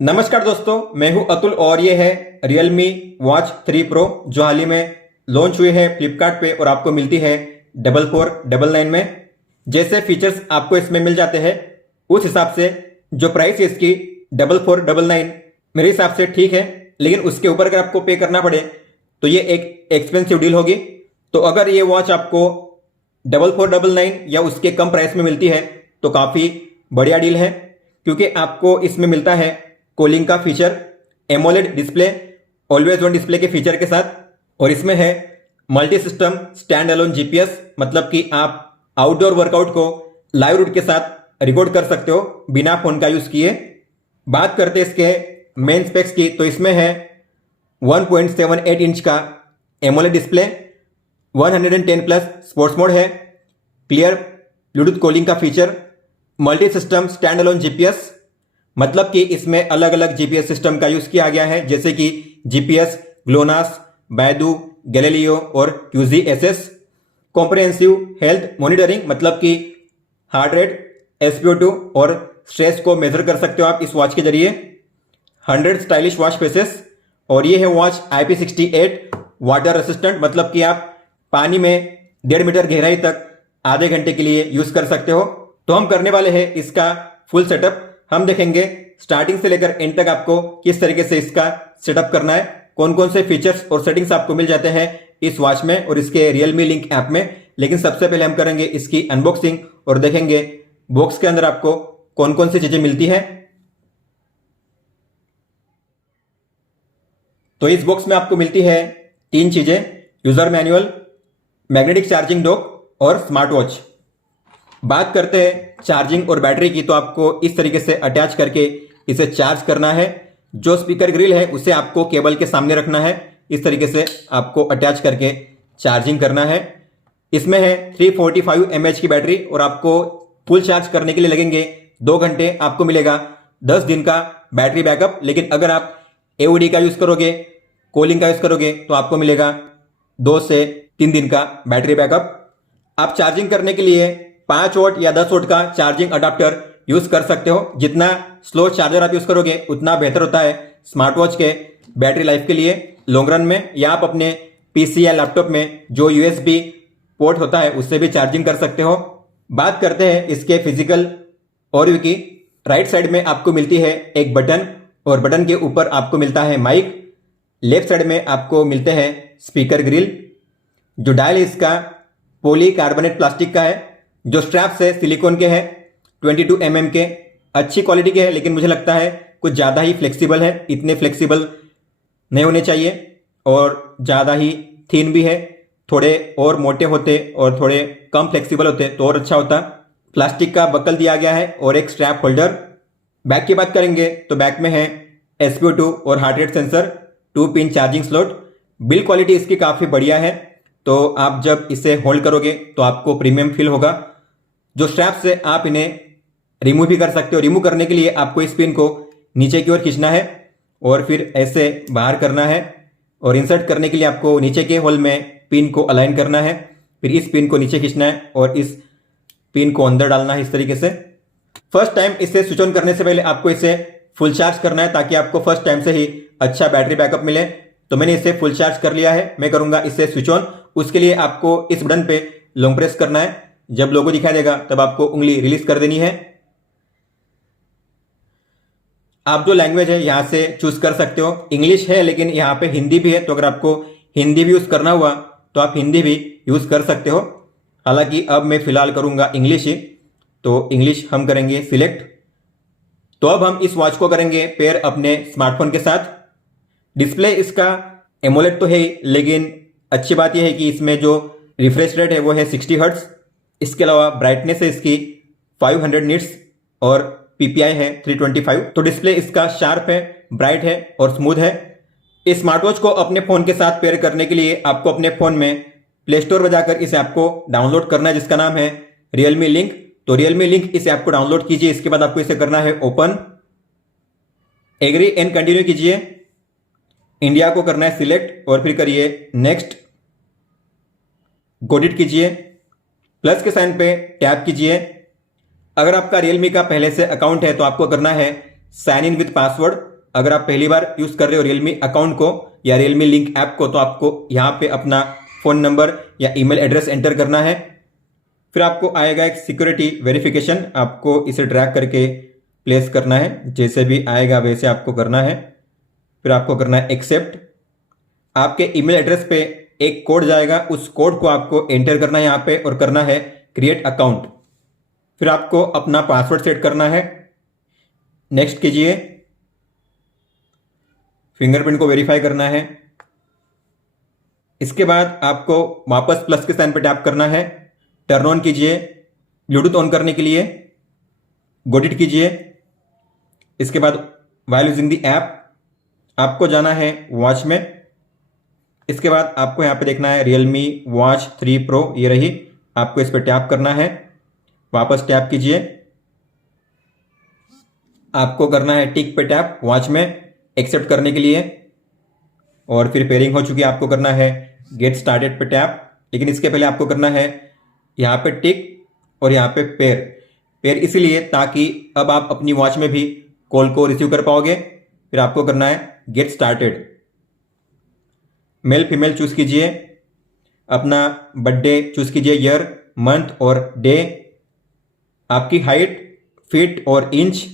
नमस्कार दोस्तों, मैं हूं अतुल और ये है Realme Watch 3 Pro जो हाल ही में लॉन्च हुई है फ्लिपकार्ट पे और आपको मिलती है 4499 में। जैसे फीचर्स आपको इसमें मिल जाते हैं उस हिसाब से जो प्राइस है इसकी 4499 मेरे हिसाब से ठीक है, लेकिन उसके ऊपर अगर आपको पे करना पड़े तो ये एक एक्सपेंसिव डील होगी। तो अगर ये वॉच आपको 4499 या उसके कम प्राइस में मिलती है तो काफ़ी बढ़िया डील है, क्योंकि आपको इसमें मिलता है कॉलिंग का feature, AMOLED display, always on display के फीचर के साथ, और इसमें है multi system stand alone GPS, मतलब कि आप आउटडोर वर्कआउट को लाइव रूट के साथ रिकॉर्ड कर सकते हो बिना फोन का यूज किए। बात करते हैं इसके मेन स्पेक्स की, तो इसमें है 1.78 इंच का AMOLED display, 110 plus sports mode है, क्लियर ब्लूटूथ कॉलिंग का feature, multi system stand alone GPS, मतलब कि इसमें अलग अलग जीपीएस सिस्टम का यूज किया गया है, जैसे कि जीपीएस, ग्लोनास, बैदू, गैलीलियो और QGSS। कॉम्प्रिहेंसिव हेल्थ मॉनिटरिंग, मतलब कि हार्ट रेट, SpO2 और स्ट्रेस को मेजर कर सकते हो आप इस वॉच के जरिए। 100 स्टाइलिश वॉच फेसेस, और ये है वॉच IP68 वाटर रेसिस्टेंट, मतलब कि आप पानी में 1.5 मीटर गहराई तक आधे घंटे के लिए यूज कर सकते हो। तो हम करने वाले हैं इसका फुल सेटअप। हम देखेंगे स्टार्टिंग से लेकर एंड तक आपको किस तरीके से इसका सेटअप करना है, कौन कौन से फीचर्स और सेटिंग्स आपको मिल जाते हैं इस वॉच में और इसके Realme Link ऐप में। लेकिन सबसे पहले हम करेंगे इसकी अनबॉक्सिंग और देखेंगे बॉक्स के अंदर आपको कौन कौन सी चीजें मिलती है। तो इस बॉक्स में आपको मिलती है 3 चीजें: user manual, magnetic charging dock और स्मार्ट वॉच। बात करते हैं चार्जिंग और बैटरी की, तो आपको इस तरीके से अटैच करके इसे चार्ज करना है। जो स्पीकर ग्रिल है उसे आपको केबल के सामने रखना है, इस तरीके से आपको अटैच करके चार्जिंग करना है। इसमें है 345 mAh की बैटरी और आपको फुल चार्ज करने के लिए लगेंगे 2 घंटे। आपको मिलेगा 10 दिन का बैटरी बैकअप, लेकिन अगर आप AOD का यूज करोगे, कॉलिंग का यूज करोगे, तो आपको मिलेगा 2 से 3 दिन का बैटरी बैकअप। आप चार्जिंग करने के लिए 5 वोल्ट या 10 वोल्ट का चार्जिंग अडाप्टर यूज कर सकते हो। जितना स्लो चार्जर आप यूज करोगे उतना बेहतर होता है स्मार्ट वॉच के बैटरी लाइफ के लिए लॉन्ग रन में। या आप अपने PC या लैपटॉप में जो USB पोर्ट होता है उससे भी चार्जिंग कर सकते हो। बात करते हैं इसके फिजिकल ओवरव्यू की। राइट साइड में आपको मिलती है एक बटन और बटन के ऊपर आपको मिलता है माइक। लेफ्ट साइड में आपको मिलते हैं स्पीकर ग्रिल। जो डायल इसका पॉलीकार्बोनेट प्लास्टिक का है, जो स्ट्रैप्स है सिलिकॉन के हैं, 22 mm के, अच्छी क्वालिटी के हैं, लेकिन मुझे लगता है कुछ ज़्यादा ही फ्लेक्सिबल है। इतने फ्लेक्सिबल नहीं होने चाहिए और ज़्यादा ही थिन भी है। थोड़े और मोटे होते और थोड़े कम फ्लेक्सिबल होते तो और अच्छा होता। प्लास्टिक का बकल दिया गया है और एक स्ट्रैप होल्डर। बैक की बात करेंगे तो बैक में है SpO2 और heart rate sensor, 2 pin charging slot. Build quality इसकी काफ़ी बढ़िया है, तो आप जब इसे होल्ड करोगे तो आपको प्रीमियम फील होगा। जो स्ट्रैप्स से आप इन्हें रिमूव भी कर सकते हो। रिमूव करने के लिए आपको इस पिन को नीचे की ओर खींचना है और फिर ऐसे बाहर करना है, और इंसर्ट करने के लिए आपको नीचे के होल में पिन को अलाइन करना है, फिर इस पिन को नीचे खींचना है और इस पिन को अंदर डालना है इस तरीके से। फर्स्ट टाइम इसे स्विच ऑन करने से पहले आपको इसे फुल चार्ज करना है ताकि आपको फर्स्ट टाइम से ही अच्छा बैटरी बैकअप मिले। तो मैंने इसे फुल चार्ज कर लिया है, मैं करूंगा इसे स्विच ऑन। उसके लिए आपको इस बटन पे लॉन्ग प्रेस करना है। जब लोगो दिखाई देगा तब आपको उंगली रिलीज कर देनी है। आप जो लैंग्वेज है यहां से चूज कर सकते हो। इंग्लिश है लेकिन यहां पे हिंदी भी है, तो अगर आपको हिंदी भी यूज करना हुआ तो आप हिंदी भी यूज कर सकते हो। हालांकि अब मैं फिलहाल करूंगा इंग्लिश ही, तो इंग्लिश हम करेंगे सिलेक्ट। तो अब हम इस वॉच को करेंगे पेयर अपने स्मार्टफोन के साथ। डिस्प्ले इसका एमोलेड तो है ही, लेकिन अच्छी बात यह है कि इसमें जो रिफ्रेश रेट है वो है 60 हर्ट्ज। इसके अलावा ब्राइटनेस है इसकी 500 निट्स और PPI है 325। तो डिस्प्ले इसका शार्प है, ब्राइट है और स्मूथ है। इस स्मार्ट वॉच को अपने फोन के साथ पेयर करने के लिए आपको अपने फोन में प्ले स्टोर में जाकर इस ऐप को डाउनलोड करना है, जिसका नाम है Realme Link। तो Realme Link इस ऐप को डाउनलोड कीजिए। इसके बाद आपको इसे करना है ओपन, एग्री एंड कंटिन्यू कीजिए। इंडिया को करना है सिलेक्ट और फिर करिए नेक्स्ट, गॉट इट कीजिए, प्लस के साइन पे टैप कीजिए। अगर आपका Realme का पहले से अकाउंट है तो आपको करना है साइन इन विद पासवर्ड। अगर आप पहली बार यूज़ कर रहे हो रियलमी अकाउंट को या रियलमी लिंक ऐप को, तो आपको यहाँ पे अपना फ़ोन नंबर या ईमेल एड्रेस एंटर करना है। फिर आपको आएगा एक सिक्योरिटी वेरिफिकेशन, आपको इसे ड्रैग करके प्लेस करना है, जैसे भी आएगा वैसे आपको करना है। फिर आपको करना है एक्सेप्ट। आपके ईमेल एड्रेस पे एक कोड जाएगा, उस कोड को आपको एंटर करना है यहाँ पे और करना है क्रिएट अकाउंट। फिर आपको अपना पासवर्ड सेट करना है, नेक्स्ट कीजिए। फिंगरप्रिंट को वेरीफाई करना है। इसके बाद आपको वापस प्लस के साइन पर टैप करना है, टर्न ऑन कीजिए ब्लूटूथ ऑन करने के लिए, गॉट इट कीजिए। इसके बाद व्हाइल यूजिंग द ऐप आपको जाना है वॉच में। इसके बाद आपको यहाँ पे देखना है रियलमी वॉच 3 प्रो, ये रही, आपको इस पर टैप करना है, वापस टैप कीजिए। आपको करना है टिक पे टैप वॉच में एक्सेप्ट करने के लिए, और फिर पेयरिंग हो चुकी है, आपको करना है गेट स्टार्टेड पे टैप। लेकिन इसके पहले आपको करना है यहाँ पे टिक और यहाँ पे पेयर इसीलिए ताकि अब आप अपनी वॉच में भी कॉल को रिसीव कर पाओगे। फिर आपको करना है get started. Male female choose कीजिए, अपना बर्थडे चूज कीजिए, ईयर मंथ और डे, आपकी हाइट फीट और इंच,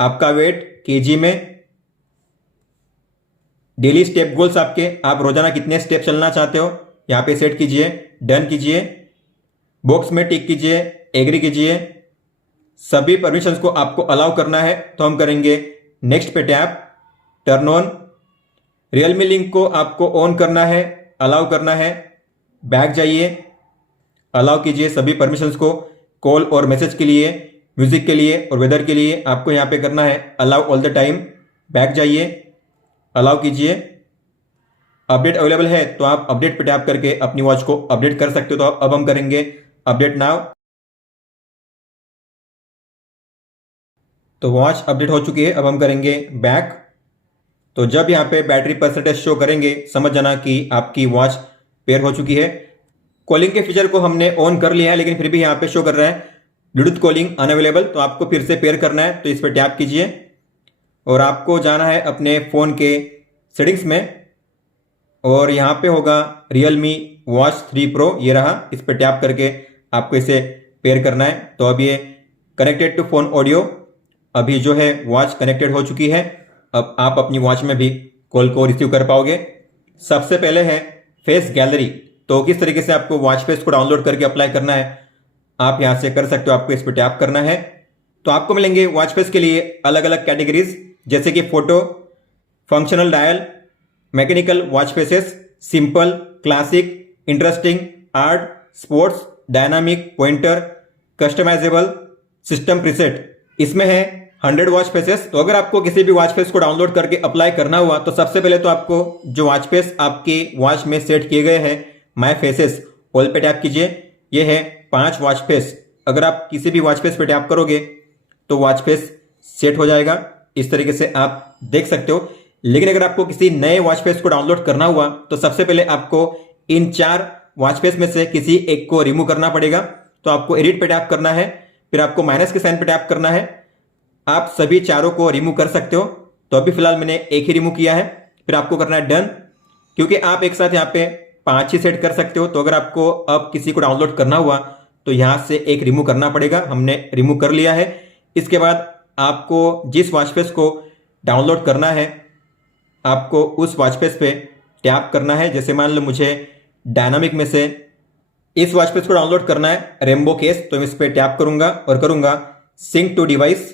आपका वेट केजी में, डेली स्टेप गोल्स आपके, आप रोजाना कितने स्टेप चलना चाहते हो यहाँ पे सेट कीजिए, डन कीजिए, बॉक्स में टिक कीजिए, एग्री कीजिए। सभी परमिशंस को आपको अलाउ करना है, तो हम करेंगे नेक्स्ट पे tap, turn on. Realme link को आपको ऑन करना है, अलाउ करना है, बैक जाइए, अलाउ कीजिए सभी परमिशंस को, कॉल और मैसेज के लिए, म्यूजिक के लिए और वेदर के लिए आपको यहाँ पे करना है allow all the time, back जाइए, अलाउ कीजिए। अपडेट अवेलेबल है तो आप अपडेट पे टैप करके अपनी वॉच को अपडेट कर सकते हो। तो अब हम करेंगे अपडेट नाउ। तो वॉच अपडेट हो चुकी है, अब हम करेंगे बैक। तो जब यहाँ पे बैटरी परसेंटेज शो करेंगे समझ जाना कि आपकी वॉच पेयर हो चुकी है। कॉलिंग के फीचर को हमने ऑन कर लिया है, लेकिन फिर भी यहाँ पे शो कर रहा है ब्लूटूथ कॉलिंग अनअवेलेबल, तो आपको फिर से पेयर करना है। तो इस पर टैप कीजिए और आपको जाना है अपने फ़ोन के सेटिंग्स में, और यहाँ पे होगा रियलमी वॉच 3 प्रो, ये रहा, इस पर टैप करके आपको इसे पेयर करना है। तो अब ये कनेक्टेड टू फोन ऑडियो, अभी जो है वॉच कनेक्टेड हो चुकी है। अब आप अपनी वॉच में भी कॉल को रिसीव कर पाओगे। सबसे पहले है फेस गैलरी, तो किस तरीके से आपको वॉच फेस को डाउनलोड करके अप्लाई करना है आप यहां से कर सकते हो। आपको इस पर टैप करना है, तो आपको मिलेंगे वॉच फेस के लिए अलग अलग कैटेगरीज, जैसे कि photo, functional dial, mechanical watch faces, simple, classic, interesting, art, sports, dynamic, pointer, customisable, system preset. इसमें है 100 वॉच फेसेस। तो अगर आपको किसी भी वॉच फेस को डाउनलोड करके अप्लाई करना हुआ तो सबसे पहले तो आपको जो वॉच फेस आपकी वॉच में सेट किए गए हैं माय फेसेस, ऑल पे टैप कीजिए। ये है 5 वॉच फेस। अगर आप किसी भी वॉच फेस पे टैप करोगे तो वॉच फेस सेट हो जाएगा, इस तरीके से आप देख सकते हो। लेकिन अगर आपको किसी नए वॉच फेस को डाउनलोड करना हुआ तो सबसे पहले आपको इन 4 वॉच फेस में से किसी एक को रिमूव करना पड़ेगा। तो आपको एडिट पे टैप करना है, फिर आपको माइनस के साइन पे टैप करना है। आप सभी चारों को रिमूव कर सकते हो, तो अभी फिलहाल मैंने एक ही रिमूव किया है। फिर आपको करना है डन, क्योंकि आप एक साथ यहाँ पे 5 ही सेट कर सकते हो। तो अगर आपको अब किसी को डाउनलोड करना हुआ तो यहाँ से एक रिमूव करना पड़ेगा, हमने रिमूव कर लिया है। इसके बाद आपको जिस वॉच फेस को डाउनलोड करना है आपको उस वॉच फेस पे टैप करना है। जैसे मान लो मुझे डायनामिक में से इस वॉच फेस को डाउनलोड करना है, रेम्बो केस, तो मैं इस पर टैप करूंगा और करूंगा सिंक टू डिवाइस।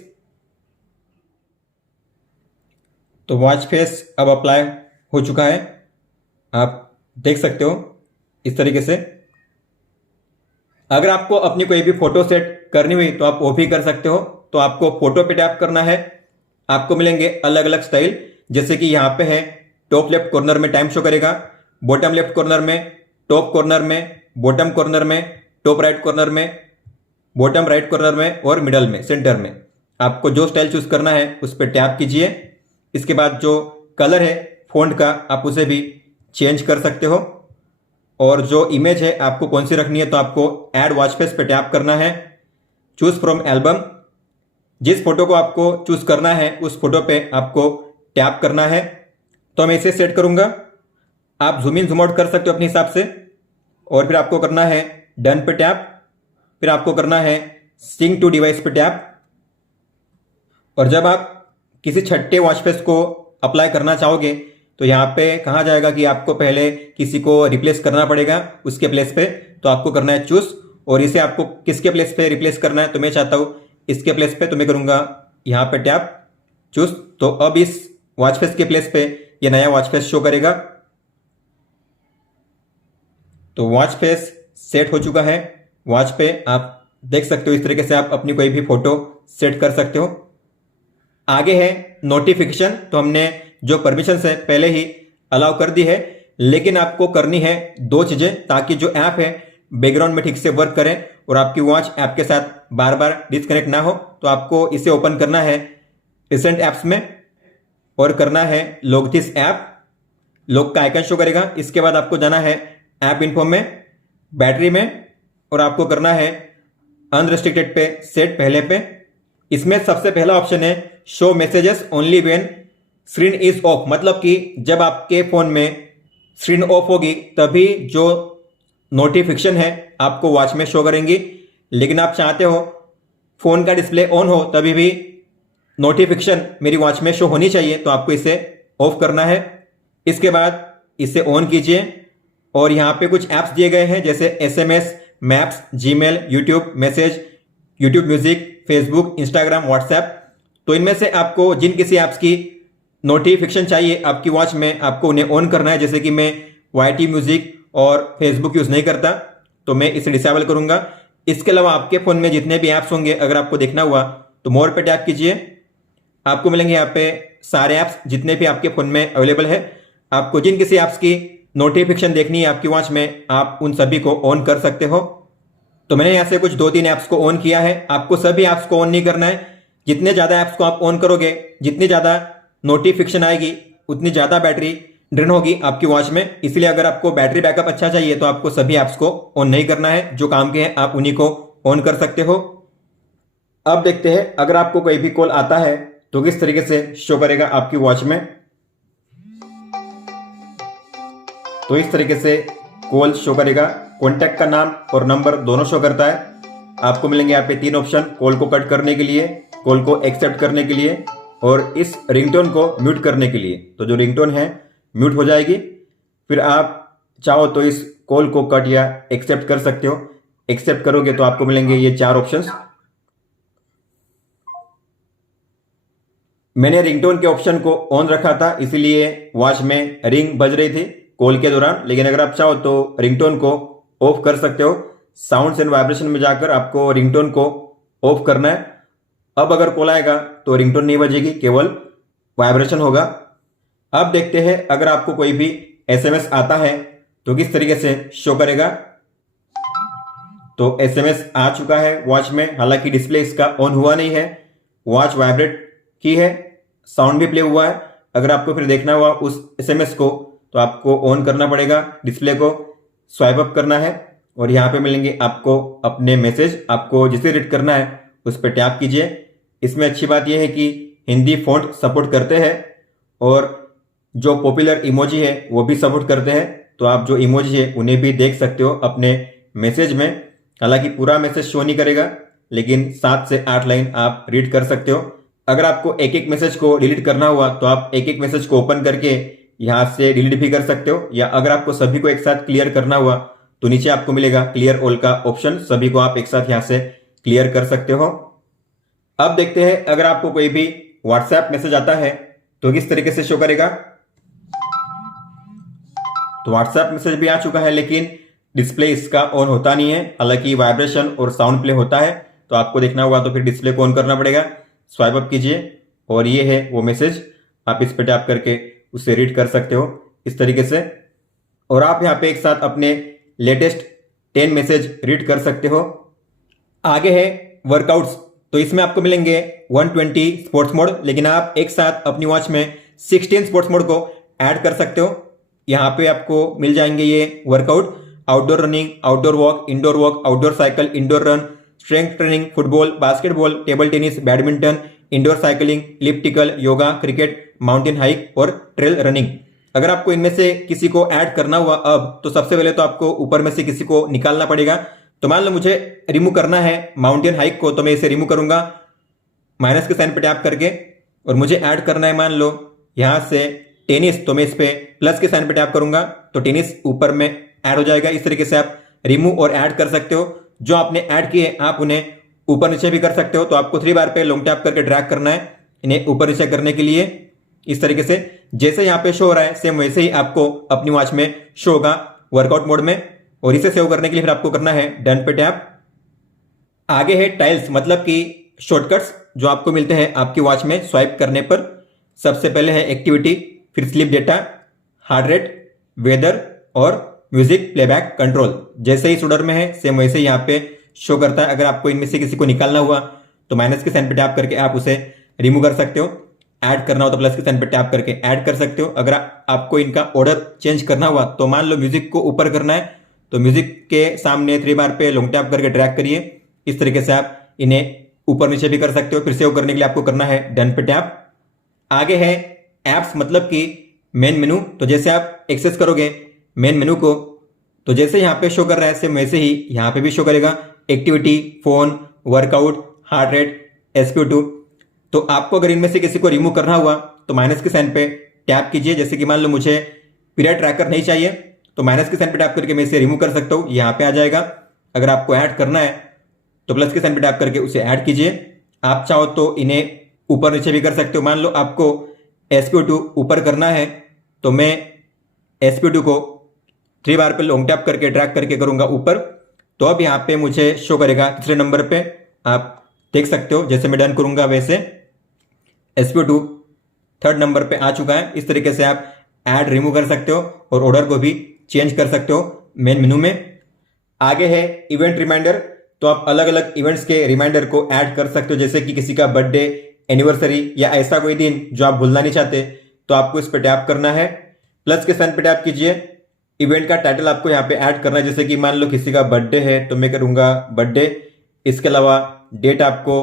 तो वॉच फेस अब अप्लाई हो चुका है, आप देख सकते हो इस तरीके से। अगर आपको अपनी कोई भी फोटो सेट करनी हुई तो आप वो भी कर सकते हो। तो आपको फोटो पे टैप करना है, आपको मिलेंगे अलग अलग स्टाइल, जैसे कि यहाँ पे है टॉप लेफ्ट कॉर्नर में टाइम शो करेगा, बॉटम लेफ्ट कॉर्नर में, टॉप कॉर्नर में, बॉटम कॉर्नर में, टॉप राइट कॉर्नर में, बॉटम राइट कॉर्नर में और मिडल में, सेंटर में। आपको जो स्टाइल चूज करना है उस पर टैप कीजिए। इसके बाद जो कलर है फॉन्ट का आप उसे भी चेंज कर सकते हो, और जो इमेज है आपको कौन सी रखनी है तो आपको ऐड वॉच फेस पे टैप करना है, चूज फ्रॉम एल्बम। जिस फोटो को आपको चूज करना है उस फोटो पे आपको टैप करना है। तो मैं इसे सेट करूंगा। आप जूम इन जूम आउट कर सकते हो अपने हिसाब से। और फिर आपको करना है डन पे टैप। फिर आपको करना है सिंक टू डिवाइस पे टैप। और जब आप किसी छठे वॉच फेस को अप्लाई करना चाहोगे तो यहाँ पे कहा जाएगा कि आपको पहले किसी को रिप्लेस करना पड़ेगा उसके प्लेस पे। तो आपको करना है चूज। और इसे आपको किसके प्लेस पे रिप्लेस करना है, तो मैं चाहता हूँ इसके प्लेस पे, तो मैं करूँगा यहाँ पे टैप चूज। तो अब इस वॉच फेस के प्लेस पे ये नया वॉच फेस शो करेगा। तो वॉच फेस सेट हो चुका है। वॉच पे आप देख सकते हो इस तरीके से आप अपनी कोई भी फोटो सेट कर सकते हो। आगे है नोटिफिकेशन। तो हमने जो परमिशन है पहले ही अलाउ कर दी है, लेकिन आपको करनी है दो चीजें ताकि जो ऐप है बैकग्राउंड में ठीक से वर्क करे और आपकी वॉच ऐप के साथ बार बार डिस्कनेक्ट ना हो। तो आपको इसे ओपन करना है रिसेंट ऐप्स में और करना है लॉग दिस ऐप। लॉग का आइकन शो करेगा। इसके बाद आपको जाना है ऐप इन्फो में, बैटरी में, और आपको करना है अनरिस्ट्रिक्टेड पे सेट पहले पे। इसमें सबसे पहला ऑप्शन है show messages only when screen is of, मतलब कि जब आपके फोन में स्क्रीन ऑफ होगी तभी जो नोटिफिकेशन है आपको वॉच में शो करेंगी। लेकिन आप चाहते हो फोन का डिस्प्ले ऑन हो तभी भी नोटिफिकेशन मेरी वॉच में शो होनी चाहिए, तो आपको इसे ऑफ करना है। इसके बाद इसे ऑन कीजिए और यहाँ पे कुछ ऐप्स दिए गए हैं जैसे SMS, maps, Gmail, YouTube message, YouTube music, Facebook, Instagram, WhatsApp. तो इनमें से आपको जिन किसी ऐप्स की नोटिफिकेशन चाहिए आपकी वॉच में, आपको उन्हें ऑन करना है। जैसे कि मैं YT म्यूजिक और फेसबुक यूज नहीं करता तो मैं इसे डिसेबल करूंगा। इसके अलावा आपके फोन में जितने भी ऐप्स होंगे अगर आपको देखना हुआ तो मोर पे टैप कीजिए। आपको मिलेंगे यहाँ पे सारे ऐप्स जितने भी आपके फोन में अवेलेबल है। आपको जिन किसी ऐप्स की नोटिफिकेशन देखनी है आपकी वॉच में आप उन सभी को ऑन कर सकते हो। तो मैंने यहाँ से कुछ 2-3 ऐप्स को ऑन किया है। आपको सभी ऐप्स को ऑन नहीं करना है। जितने ज्यादा ऐप्स को आप ऑन करोगे जितनी ज्यादा नोटिफिकेशन आएगी उतनी ज्यादा बैटरी ड्रेन होगी आपकी वॉच में। इसलिए अगर आपको बैटरी बैकअप अच्छा चाहिए तो आपको सभी ऐप्स को ऑन नहीं करना है। जो काम के हैं आप उन्हीं को ऑन कर सकते हो। अब देखते हैं अगर आपको कोई भी कॉल आता है तो किस तरीके से शो करेगा आपकी वॉच में। तो इस तरीके से कॉल शो करेगा। कॉन्टैक्ट का नाम और नंबर दोनों शो करता है। आपको मिलेंगे यहाँ पे 3 ऑप्शन, कॉल को कट करने के लिए, कॉल को एक्सेप्ट करने के लिए और इस रिंगटोन को म्यूट करने के लिए। तो जो रिंगटोन है म्यूट हो जाएगी। फिर आप चाहो तो इस कॉल को कट या एक्सेप्ट कर सकते हो। एक्सेप्ट करोगे तो आपको मिलेंगे ये 4 ऑप्शंस। मैंने रिंगटोन के ऑप्शन को ऑन रखा था इसीलिए वॉच में रिंग बज रही थी कॉल के दौरान। लेकिन अगर आप चाहो तो रिंगटोन को ऑफ कर सकते हो। साउंड्स एंड वाइब्रेशन में जाकर आपको रिंगटोन को ऑफ करना है। अब अगर कॉल आएगा तो रिंगटोन नहीं बजेगी, केवल वाइब्रेशन होगा। अब देखते हैं अगर आपको कोई भी SMS आता है तो किस तरीके से शो करेगा। तो SMS आ चुका है वॉच में, हालांकि डिस्प्ले इसका ऑन हुआ नहीं है। वॉच वाइब्रेट की है, साउंड भी प्ले हुआ है। अगर आपको फिर देखना हुआ उस SMS को तो आपको ऑन करना पड़ेगा, डिस्प्ले को स्वाइप अप करना है और यहाँ पे मिलेंगे आपको अपने मैसेज। आपको जिसे रीड करना है उस पर टैप कीजिए। इसमें अच्छी बात यह है कि हिंदी फॉन्ट सपोर्ट करते हैं और जो पॉपुलर इमोजी है वो भी सपोर्ट करते हैं। तो आप जो इमोजी है उन्हें भी देख सकते हो अपने मैसेज में। हालांकि पूरा मैसेज शो नहीं करेगा लेकिन 7 से 8 लाइन आप रीड कर सकते हो। अगर आपको एक एक मैसेज को डिलीट करना हुआ तो आप एक एक मैसेज को ओपन करके यहां से डिलीट भी कर सकते हो, या अगर आपको सभी को एक साथ क्लियर करना हुआ तो नीचे आपको मिलेगा क्लियर ऑल का ऑप्शन। सभी को आप एक साथ यहां से क्लियर कर सकते हो। अब देखते हैं अगर आपको कोई भी व्हाट्सएप मैसेज आता है तो किस तरीके से शो करेगा। तो व्हाट्सएप मैसेज भी आ चुका है लेकिन डिस्प्ले इसका ऑन होता नहीं है। हालांकि वाइब्रेशन और साउंड प्ले होता है। तो आपको देखना होगा तो फिर डिस्प्ले को ऑन करना पड़ेगा। स्वाइप अप कीजिए और ये है वो मैसेज। आप इस पे टैप करके उसे रीड कर सकते हो इस तरीके से। और आप यहाँ पे एक साथ अपने लेटेस्ट 10 मैसेज रीड कर सकते हो। आगे है वर्कआउट्स। तो इसमें आपको मिलेंगे 120 स्पोर्ट्स मोड, लेकिन आप एक साथ अपनी वॉच में 16 स्पोर्ट्स मोड को ऐड कर सकते हो। यहाँ पे आपको मिल जाएंगे ये workout: outdoor running, outdoor walk, indoor walk, outdoor cycle, indoor run, strength training, football, basketball, table tennis, badminton, indoor cycling, elliptical, yoga, cricket, mountain hike और ट्रेल रनिंग। अगर आपको इनमें से किसी को ऐड करना हुआ अब, तो सबसे पहले तो आपको ऊपर में से किसी को निकालना पड़ेगा। तो मान लो मुझे रिमूव करना है माउंटेन हाइक को, तो मैं इसे रिमूव करूंगा माइनस के साइन पे टैप करके। और मुझे ऐड करना है मान लो यहां से टेनिस, तो मैं इस पे प्लस के साइन पे टैप करूंगा, तो टेनिस ऊपर में ऐड हो जाएगा। इस तरीके से आप रिमूव और ऐड कर सकते हो। जो आपने ऐड किए आप उन्हें ऊपर नीचे भी कर सकते हो। तो आपको 3 बार पे लॉन्ग टैप करके ड्रैग करना है इन्हें ऊपर नीचे करने के लिए। इस तरीके से जैसे यहाँ पे शो हो रहा है सेम वैसे ही आपको अपनी वॉच में शो होगा वर्कआउट मोड में। और इसे सेव करने के लिए फिर आपको करना है डन पे टैप। आगे है टाइल्स, मतलब कि शॉर्टकट्स जो आपको मिलते हैं आपकी वॉच में स्वाइप करने पर। सबसे पहले है एक्टिविटी, फिर sleep data, heart rate, weather और म्यूजिक प्लेबैक कंट्रोल। जैसे ही इस ऑर्डर में है सेम वैसे ही यहाँ पे शो करता है। अगर आपको इनमें से किसी को निकालना हुआ तो माइनस के साइन पे टैप करके आप उसे रिमूव कर सकते हो। ऐड करना हो तो प्लस के साइन पे टैप करके ऐड कर सकते हो। अगर आपको इनका ऑर्डर चेंज करना हुआ तो मान लो म्यूजिक को ऊपर करना है तो म्यूजिक के सामने 3 बार पे लॉन्ग टैप करके ड्रैग करिए। इस तरीके से आप इन्हें ऊपर नीचे भी कर सकते हो। फिर सेव करने के लिए आपको करना है डन पे टैप। आगे है एप्स, मतलब कि मेन मेनू। तो जैसे आप एक्सेस करोगे मेन मेनू को तो जैसे यहाँ पे शो कर रहा है सेम वैसे ही यहाँ पे भी शो करेगा activity, phone, workout, heart rate, SPO2। तो आपको अगर इनमें से किसी को रिमूव करना हुआ तो माइनस के साइन पे टैप कीजिए। जैसे कि मान लो मुझे पीरियड ट्रैकर नहीं चाहिए तो माइनस के साइन पे टैप करके मैं इसे रिमूव कर सकता हूँ, यहाँ पे आ जाएगा। अगर आपको ऐड करना है तो प्लस के साइन पे टैप करके उसे ऐड कीजिए। आप चाहो तो इन्हें ऊपर नीचे भी कर सकते हो। मान लो आपको SPO2 ऊपर करना है तो मैं SPO2 को 3 बार पे लॉन्ग टैप करके ड्रैग करके करूंगा ऊपर, तो अब यहाँ पे मुझे शो करेगा तीसरे नंबर पे। आप देख सकते हो जैसे मैं डन करूंगा वैसे SPO2 3rd नंबर पे आ चुका है। इस तरीके से आप ऐड रिमूव कर सकते हो और ऑर्डर को भी चेंज कर सकते हो मेन मेनू में। आगे है इवेंट रिमाइंडर। तो आप अलग अलग इवेंट्स के रिमाइंडर को ऐड कर सकते हो, जैसे कि किसी का बर्थडे, एनिवर्सरी या ऐसा कोई दिन जो आप भूलना नहीं चाहते तो आपको इस पर टैप करना है। प्लस के साइन पे टैप कीजिए। इवेंट का टाइटल आपको यहाँ पे ऐड करना है, जैसे कि मान लो किसी का बर्थडे है तो मैं करूंगा बर्थडे। इसके अलावा डेट आपको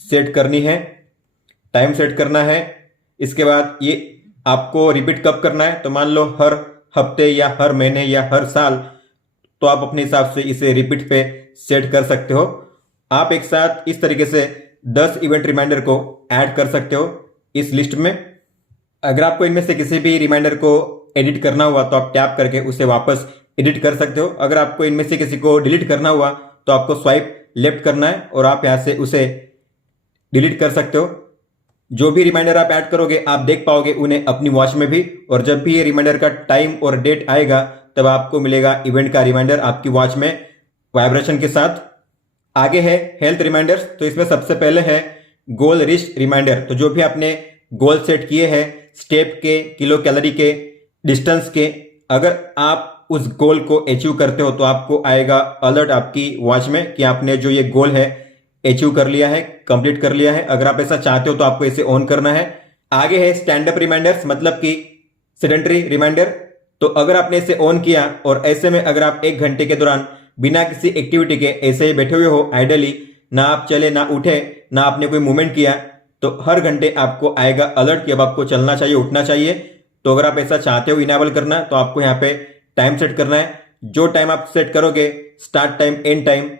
सेट करनी है, टाइम सेट करना है। इसके बाद ये आपको रिपीट कब करना है, तो मान लो हर हफ्ते या हर महीने या हर साल, तो आप अपने हिसाब से इसे रिपीट पे सेट कर सकते हो। आप एक साथ इस तरीके से 10 इवेंट रिमाइंडर को ऐड कर सकते हो इस लिस्ट में। अगर आपको इनमें से किसी भी रिमाइंडर को एडिट करना हुआ तो आप टैप करके उसे वापस एडिट कर सकते हो। अगर आपको इनमें से किसी को डिलीट करना हुआ तो आपको स्वाइप लेफ्ट करना है और आप यहां से उसे डिलीट कर सकते हो। जो भी रिमाइंडर आप ऐड करोगे आप देख पाओगे उन्हें अपनी वॉच में भी, और जब भी ये रिमाइंडर का टाइम और डेट आएगा तब आपको मिलेगा इवेंट का रिमाइंडर आपकी वॉच में वाइब्रेशन के साथ। आगे है हेल्थ रिमाइंडर्स। तो इसमें सबसे पहले है गोल रिच रिमाइंडर। तो जो भी आपने गोल सेट किए हैं स्टेप के, किलो कैलोरी के, डिस्टेंस के, अगर आप उस गोल को अचीव करते हो तो आपको आएगा अलर्ट आपकी वॉच में कि आपने जो ये गोल है अचीव कर लिया है, कंप्लीट कर लिया है। अगर आप ऐसा चाहते हो तो आपको इसे ऑन करना है। आगे है स्टैंड अप रिमाइंडर्स, मतलब कि सेडेंटरी रिमाइंडर। तो अगर आपने इसे ऑन किया और ऐसे में अगर आप 1 घंटे के दौरान बिना किसी एक्टिविटी के ऐसे ही बैठे हुए हो आइडली, ना आप चले ना उठे ना आपने कोई मूवमेंट किया, तो हर घंटे आपको आएगा अलर्ट कि अब आपको चलना चाहिए, उठना चाहिए। तो अगर आप ऐसा चाहते हो इनेबल करना तो आपको यहाँ पे टाइम सेट करना है। जो टाइम आप सेट करोगे, स्टार्ट टाइम, एंड टाइम,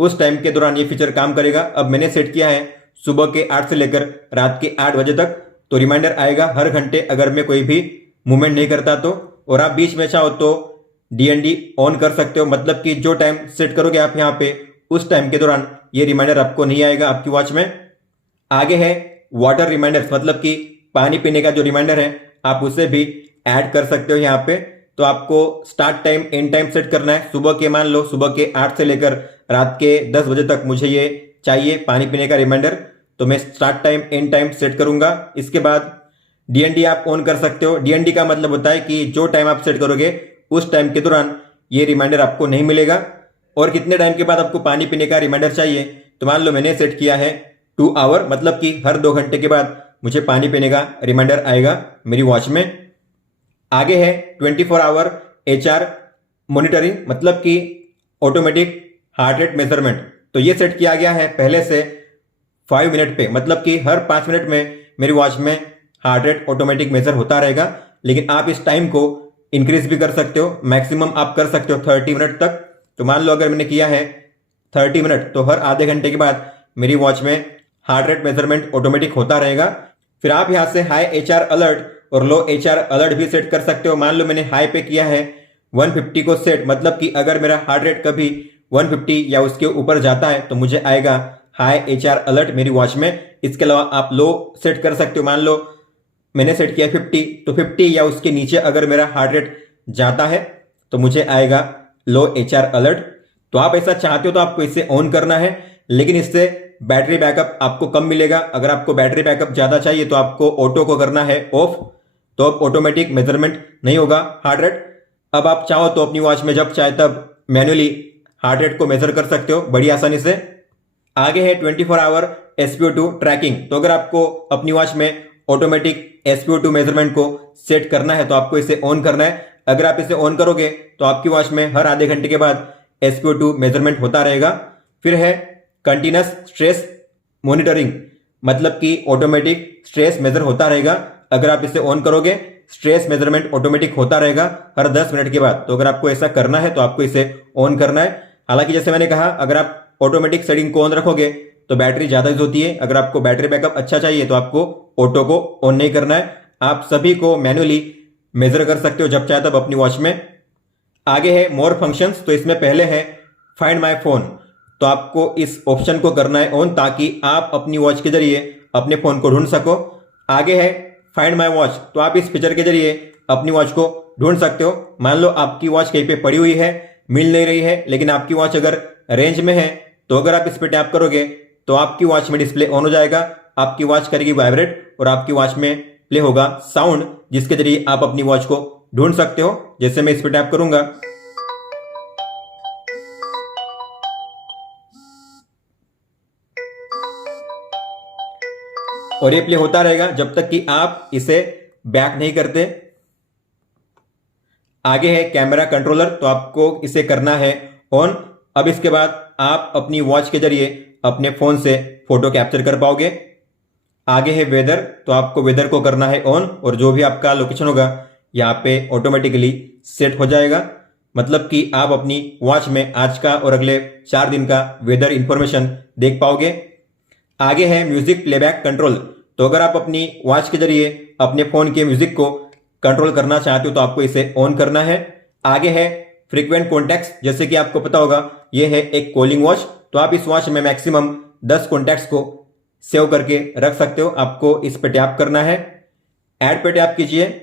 उस टाइम के दौरान ये फीचर काम करेगा। अब मैंने सेट किया है सुबह के 8 से लेकर रात के 8 बजे तक, तो रिमाइंडर आएगा हर घंटे अगर मैं कोई भी मूवमेंट नहीं करता तो। और आप बीच में चाहो तो DND ऑन कर सकते हो, मतलब कि जो टाइम सेट करोगे आप यहाँ पे उस टाइम के दौरान ये रिमाइंडर आपको नहीं आएगा आपकी वॉच में। आगे है वाटर रिमाइंडर्स, मतलब कि पानी पीने का जो रिमाइंडर है आप उसे भी ऐड कर सकते हो यहाँ पे। तो आपको start time, and time set करना है। सुबह के मान लो सुबह के 8 से लेकर रात के 10 बजे तक मुझे ये चाहिए पानी पीने का रिमाइंडर, तो मैं start time, and time set करूंगा। इसके बाद DND आप ऑन कर सकते हो। DND का मतलब होता है कि जो टाइम आप सेट करोगे उस टाइम के दौरान ये रिमाइंडर आपको नहीं मिलेगा। और कितने टाइम के बाद आपको पानी पीने का रिमाइंडर चाहिए, तो मान लो मैंने सेट किया है 2 आवर, मतलब कि हर 2 घंटे के बाद मुझे पानी पीने का रिमाइंडर आएगा मेरी वॉच में। आगे है 24 आवर HR मॉनिटरिंग, मतलब कि ऑटोमेटिक हार्ट रेट मेजरमेंट। तो ये सेट किया गया है पहले से 5 मिनट पे, मतलब कि हर 5 मिनट में मेरी वॉच में हार्ट रेट ऑटोमेटिक मेजर होता रहेगा। लेकिन आप इस टाइम को इंक्रीज भी कर सकते हो, मैक्सिमम आप कर सकते हो 30 मिनट तक। तो मान लो अगर मैंने किया है 30 मिनट, तो हर आधे घंटे के बाद मेरी वॉच में हार्ट रेट मेजरमेंट ऑटोमेटिक होता रहेगा। फिर आप यहां से हाई HR अलर्ट और लो HR अलर्ट भी सेट कर सकते हो। मान लो मैंने हाई पे किया है 150 को सेट, मतलब कि अगर मेरा हार्ट रेट कभी 150 या उसके ऊपर जाता है तो मुझे आएगा हाई HR अलर्ट मेरी वॉच में। इसके अलावा आप लो सेट कर सकते हो। मान लो मैंने सेट किया 50, तो 50 या उसके नीचे अगर मेरा हार्ट रेट जाता है तो मुझे आएगा लो HR अलर्ट। तो आप ऐसा चाहते हो तो आपको इसे ऑन करना है, लेकिन इससे बैटरी बैकअप आपको कम मिलेगा। अगर आपको बैटरी बैकअप ज्यादा चाहिए तो आपको ऑटो को करना है ऑफ, तो अब ऑटोमेटिक मेजरमेंट नहीं होगा हार्ट रेट। अब आप चाहो तो अपनी वॉच में जब चाहे तब मैन्युअली हार्ट रेट को मेजर कर सकते हो बड़ी आसानी से। आगे है 24 आवर SpO2 ट्रैकिंग। तो अगर आपको अपनी वॉच में ऑटोमेटिक SpO2 मेजरमेंट को सेट करना है तो आपको इसे ऑन करना है। अगर आप इसे ऑन करोगे तो आपकी वॉच में हर आधे घंटे के बाद SpO2 मेजरमेंट होता रहेगा। फिर है कंटिन्यूअस स्ट्रेस मॉनिटरिंग, मतलब कि ऑटोमेटिक स्ट्रेस मेजर होता रहेगा। अगर आप इसे ऑन करोगे स्ट्रेस मेजरमेंट ऑटोमेटिक होता रहेगा हर 10 मिनट के बाद। तो अगर आपको ऐसा करना है तो आपको इसे ऑन करना है। हालांकि जैसे मैंने कहा, अगर आप ऑटोमेटिक सेटिंग को ऑन रखोगे तो बैटरी ज्यादा यूज होती है। अगर आपको बैटरी बैकअप अच्छा चाहिए तो आपको ऑटो को ऑन नहीं करना है। आप सभी को मैन्युअली मेजर कर सकते हो जब चाहे तब अपनी वॉच में। आगे है मोर फंक्शंस। तो इसमें पहले है फाइंड माय फोन। तो आपको इस ऑप्शन को करना है ऑन, ताकि आप अपनी वॉच के जरिए अपने फोन को ढूंढ सको। आगे है फाइंड माय वॉच। तो आप इस फीचर के जरिए अपनी वॉच को ढूंढ सकते हो। मान लो आपकी वॉच कहीं पे पड़ी हुई है, मिल नहीं रही है, लेकिन आपकी वॉच अगर रेंज में है तो अगर आप इस पे टैप करोगे तो आपकी वॉच में डिस्प्ले ऑन हो जाएगा, आपकी वॉच करेगी वाइब्रेट और आपकी वॉच में प्ले होगा साउंड, जिसके जरिए आप अपनी वॉच को ढूंढ सकते हो। जैसे मैं इस पे टैप करूंगा और ये प्ले होता रहेगा जब तक कि आप इसे बैक नहीं करते। आगे है कैमरा कंट्रोलर। तो आपको इसे करना है ऑन। अब इसके बाद आप अपनी वॉच के जरिए अपने फोन से फोटो कैप्चर कर पाओगे। आगे है वेदर। तो आपको वेदर को करना है ऑन और जो भी आपका लोकेशन होगा यहाँ पे ऑटोमेटिकली सेट हो जाएगा, मतलब कि आप अपनी वॉच में आज का और अगले 4 दिन का वेदर इंफॉर्मेशन देख पाओगे। आगे है म्यूजिक प्लेबैक कंट्रोल। तो अगर आप अपनी वॉच के जरिए अपने फोन के म्यूजिक को कंट्रोल करना चाहते हो तो आपको इसे ऑन करना है। आगे है फ्रीक्वेंट कॉन्टैक्ट्स। जैसे कि आपको पता होगा ये है एक कॉलिंग वॉच, तो आप इस वॉच में मैक्सिमम 10 कॉन्टैक्ट्स को सेव करके रख सकते हो। आपको इस पे टैप करना है, ऐड पे टैप कीजिए।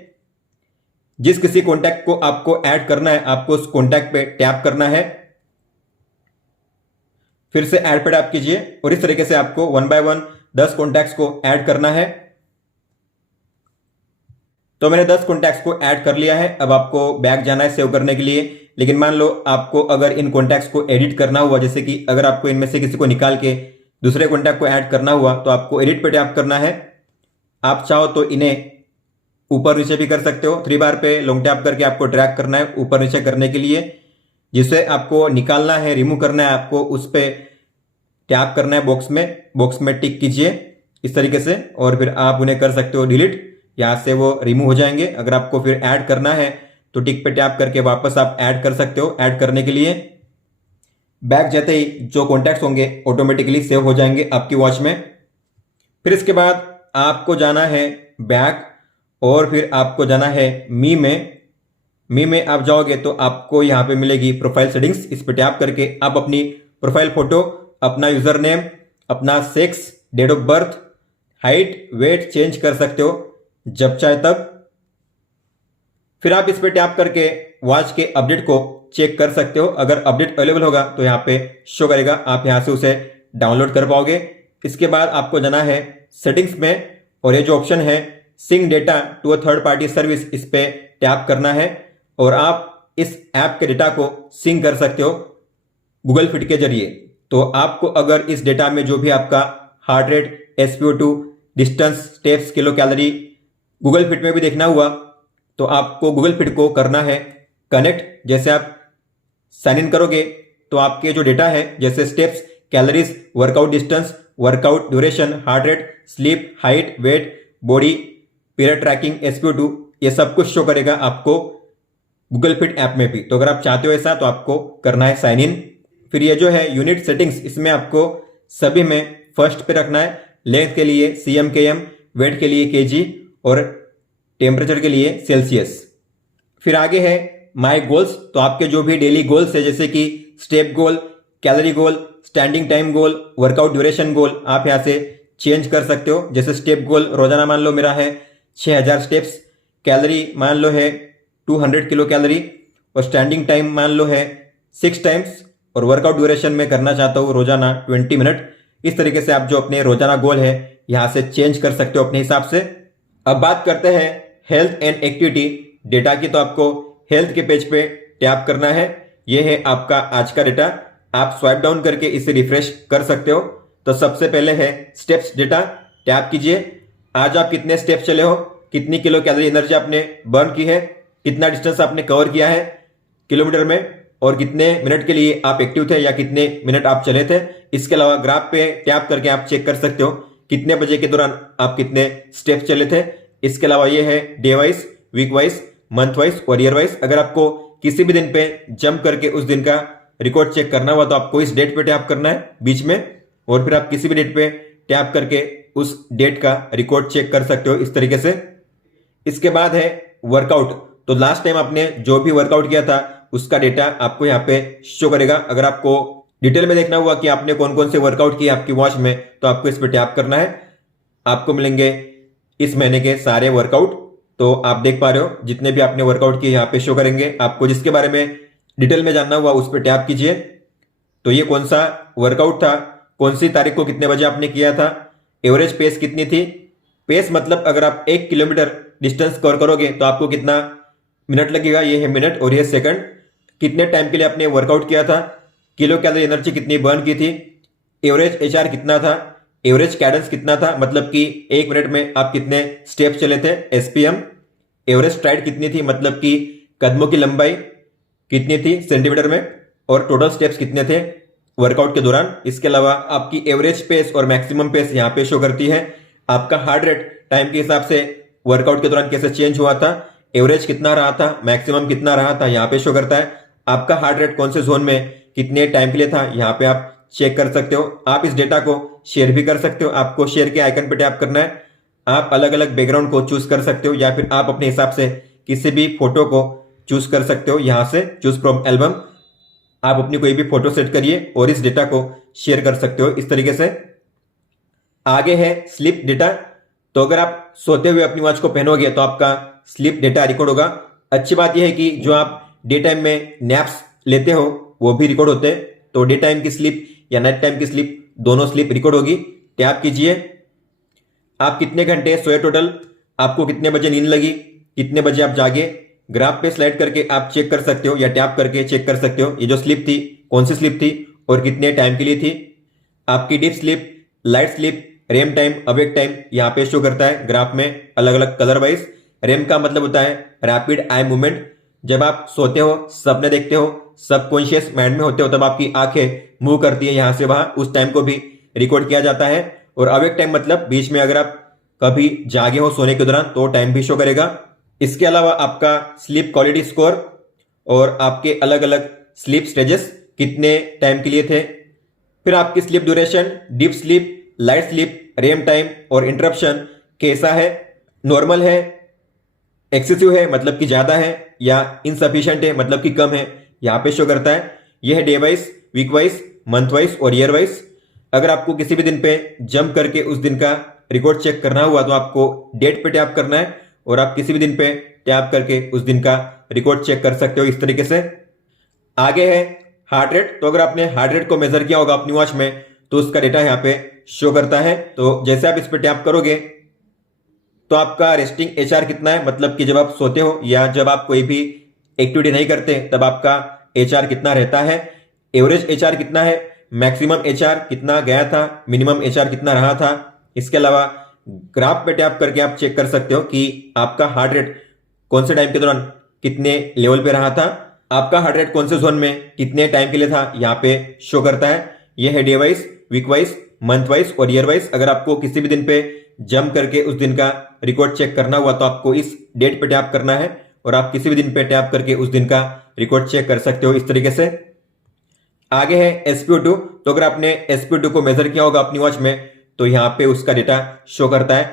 जिस किसी कॉन्टैक्ट को आपको ऐड करना है आपको उस कॉन्टैक्ट पे टैप करना है, फिर से ऐड पे टैप कीजिए और इस तरीके से आपको 1 बाय 1 10 कॉन्टैक्ट्स को ऐड करना है। तो मैंने 10 कॉन्टैक्ट्स को ऐड कर लिया है। अब आपको बैक जाना है सेव करने के लिए। लेकिन मान लो आपको अगर इन कॉन्टैक्ट्स को एडिट करना हुआ, जैसे कि अगर आपको इनमें से किसी को निकाल के दूसरे कॉन्टैक्ट को ऐड करना हुआ तो आपको एडिट पे टैप करना है। आप चाहो तो इन्हें ऊपर नीचे भी कर सकते हो। 3 बार पे लॉन्ग टैप करके आपको ड्रैग करना है ऊपर नीचे करने के लिए। जिसे आपको निकालना है, रिमूव करना है, आपको उस पर टैप करना है बॉक्स में टिक कीजिए इस तरीके से और फिर आप उन्हें कर सकते हो डिलीट। यहां से वो रिमूव हो जाएंगे। अगर आपको फिर ऐड करना है तो टिक पे टैप करके वापस आप ऐड कर सकते हो। ऐड करने के लिए बैक जाते ही जो कॉन्टैक्ट्स होंगे ऑटोमेटिकली सेव हो जाएंगे आपकी वॉच में। फिर इसके बाद आपको जाना है बैक और फिर आपको जाना है मी में आप जाओगे तो आपको यहां पे मिलेगी प्रोफाइल सेटिंग्स। इस पे टैप करके आप अपनी प्रोफाइल फोटो, अपना यूजर नेम, अपना sex, date of birth, height, weight change कर सकते हो जब चाहे तब। फिर आप इस पे टैप करके वॉच के अपडेट को चेक कर सकते हो। अगर अपडेट अवेलेबल होगा तो यहाँ पे शो करेगा, आप यहां से उसे डाउनलोड कर पाओगे। इसके बाद आपको जाना है सेटिंग्स में और ये जो ऑप्शन है sync data to a third party service, इस पे टैप करना है और आप इस ऐप के डेटा को सिंक कर सकते हो गूगल फिट के जरिए। तो आपको अगर इस डेटा में जो भी आपका heart rate, SpO2, distance, steps, kilo calorie Google fit में भी देखना हुआ तो आपको गूगल फिट को करना है कनेक्ट। जैसे आप साइन इन करोगे तो आपके जो डेटा है जैसे steps, calories, workout distance, workout duration, heart rate, sleep, height, weight, body, period tracking, SpO2, ये सब कुछ शो करेगा आपको गूगल फिट ऐप में भी। तो अगर आप चाहते हो ऐसा तो आपको करना है साइन इन। फिर ये जो है यूनिट सेटिंग्स, इसमें आपको सभी में फर्स्ट पे रखना है। लेंथ के लिए cm km, वेट के लिए kg और टेम्परेचर के लिए सेल्सियस। फिर आगे है माय गोल्स, तो आपके जो भी डेली गोल्स है जैसे कि स्टेप गोल, कैलोरी गोल, standing time goal, workout duration गोल, आप यहाँ से चेंज कर सकते हो। जैसे स्टेप गोल रोजाना मान लो मेरा है 6000 स्टेप्स, कैलोरी मान लो है 200 किलो कैलोरी और स्टैंडिंग टाइम मान लो है 6 टाइम्स और वर्कआउट ड्यूरेशन में करना चाहता हूँ रोजाना 20 मिनट। इस तरीके से आप जो अपने रोजाना गोल है यहाँ से चेंज कर सकते हो अपने हिसाब से। अब बात करते हैं हेल्थ एंड एक्टिविटी डेटा की। तो आपको हेल्थ के पेज पे टैप करना है। यह है आपका आज का डेटा, आप स्वाइप डाउन करके इसे रिफ्रेश कर सकते हो। तो सबसे पहले है स्टेप्स डेटा, टैप कीजिए। आज आप कितने स्टेप्स चले हो, कितनी किलो कैलोरी एनर्जी आपने बर्न की है, कितना डिस्टेंस आपने कवर किया है किलोमीटर में और कितने मिनट के लिए आप एक्टिव थे या कितने मिनट आप चले थे। इसके अलावा ग्राफ पे टैप करके आप चेक कर सकते हो कितने बजे के दौरान आप कितने स्टेप्स चले थे। इसके अलावा ये है day wise, week wise, month wise और ईयर वाइज। अगर आपको किसी भी दिन पे जंप करके उस दिन का रिकॉर्ड चेक करना हुआ तो आपको इस डेट पे टैप करना है बीच में और फिर आप किसी भी डेट पे टैप करके उस डेट का रिकॉर्ड चेक कर सकते हो इस तरीके से। इसके बाद है वर्कआउट, तो लास्ट टाइम आपने जो भी वर्कआउट किया था उसका डेटा आपको यहाँ पे शो करेगा। अगर आपको डिटेल में देखना हुआ कि आपने कौन कौन से वर्कआउट किए आपकी वॉच में तो आपको इस पे टैप करना है। आपको मिलेंगे इस महीने के सारे वर्कआउट, तो आप देख पा रहे हो जितने भी आपने वर्कआउट किए यहाँ पे शो करेंगे। आपको जिसके बारे में डिटेल में जानना हुआ उस पर टैप कीजिए। तो ये कौन सा वर्कआउट था, कौन सी तारीख को कितने बजे आपने किया था, एवरेज पेस कितनी थी। पेस मतलब अगर आप 1 किलोमीटर डिस्टेंस कवर करोगे तो आपको कितना मिनट लगेगा, ये है मिनट और ये सेकंड। कितने टाइम के लिए आपने वर्कआउट किया था, किलो कैलोरी एनर्जी कितनी बर्न की थी, एवरेज HR कितना था, एवरेज कैडेंस कितना था मतलब कि 1 मिनट में आप कितने स्टेप्स चले थे SPM, एवरेज स्ट्राइड कितनी थी मतलब कि कदमों की लंबाई कितनी थी सेंटीमीटर में और टोटल स्टेप्स कितने थे वर्कआउट के दौरान। इसके अलावा आपकी एवरेज पेस और मैक्सिमम पेस यहाँ पे शो करती है। आपका हार्ट रेट टाइम के हिसाब से वर्कआउट के दौरान कैसे चेंज हुआ था, एवरेज कितना रहा था, मैक्सिमम कितना रहा था यहाँ पे शो करता है। आपका हार्ट रेट कौन से जोन में कितने टाइम के लिए था यहाँ पे आप चेक कर सकते हो। आप इस डेटा को शेयर भी कर सकते हो। आपको शेयर के आइकन पे टैप करना है। आप अलग अलग बैकग्राउंड को चूज कर सकते हो या फिर आप अपने हिसाब से किसी भी फोटो को चूज कर सकते हो। यहाँ से चूज फ्रॉम एल्बम आप अपनी कोई भी फोटो सेट करिए और इस डेटा को शेयर कर सकते हो इस तरीके से। आगे है स्लीप डेटा, तो अगर आप सोते हुए अपनी वॉच को पहनोगे तो आपका स्लीप डेटा रिकॉर्ड होगा। अच्छी बात यह है कि जो आप डे टाइम में नैप्स लेते हो वो भी रिकॉर्ड होते हैं। तो डे टाइम की स्लीप या नाइट टाइम की स्लीप दोनों स्लीप रिकॉर्ड होगी। टैप कीजिए, आप कितने घंटे सोए टोटल, आपको कितने बजे नींद लगी, कितने बजे आप जागे। ग्राफ पे स्लाइड करके आप चेक कर सकते हो या टैप करके चेक कर सकते हो ये जो स्लीप थी कौन सी स्लीप थी और कितने टाइम के लिए थी। आपकी deep sleep, light sleep, REM time, awake time यहाँ पे शो करता है ग्राफ में अलग अलग कलर वाइज। रेम का मतलब होता है रैपिड आई मूवमेंट। जब आप सोते हो, सपने देखते हो, सबकॉन्शियस माइंड में होते हो तब आपकी आंखें मूव करती है यहाँ से वहां, उस टाइम को भी रिकॉर्ड किया जाता है। और अवेक टाइम मतलब बीच में अगर आप कभी जागे हो सोने के दौरान तो टाइम भी शो करेगा। इसके अलावा आपका स्लीप क्वालिटी स्कोर और आपके अलग अलग स्लीप स्टेजेस कितने टाइम के लिए थे। फिर आपकी sleep duration, deep sleep, light sleep, REM time और इंटरप्शन कैसा है, नॉर्मल है, एक्सेसिव है मतलब कि ज्यादा है या इनसफिशिएंट है मतलब कि कम है, यहाँ पे शो करता है। यह है day wise, week wise, month wise और ईयर वाइज। अगर आपको किसी भी दिन पे जंप करके उस दिन का रिकॉर्ड चेक करना हुआ तो आपको डेट पे टैप करना है और आप किसी भी दिन पे टैप करके उस दिन का रिकॉर्ड चेक कर सकते हो इस तरीके से। आगे है हार्ट रेट, तो अगर आपने हार्ट रेट को मेजर किया होगा अपनी वॉच में तो उसका डेटा यहाँ पे शो करता है। तो जैसे आप इस पे टैप करोगे तो आपका रेस्टिंग HR कितना है मतलब कि जब आप सोते हो या जब आप कोई भी एक्टिविटी नहीं करते तब आपका HR कितना रहता है, एवरेज HR कितना है, मैक्सिमम HR कितना गया था, मिनिमम HR कितना रहा था। इसके अलावा ग्राफ पे टैप करके आप चेक कर सकते हो कि आपका हार्ट रेट कौन से टाइम के दौरान कितने लेवल पे रहा था, आपका हार्ट रेट कौन से जोन में कितने टाइम के लिए था यहाँ पे शो करता है। ये है day wise, week wise, month wise और ईयर वाइज। अगर आपको किसी भी दिन पे जंप करके उस दिन का रिकॉर्ड चेक करना हुआ तो आपको इस डेट पे टैप करना है और आप किसी भी दिन पे टैप करके उस दिन का रिकॉर्ड चेक कर सकते हो इस तरीके से। आगे है SpO2। तो अगर आपने SpO2 को मेजर किया होगा अपनी वॉच में तो यहाँ पे उसका डेटा शो करता है,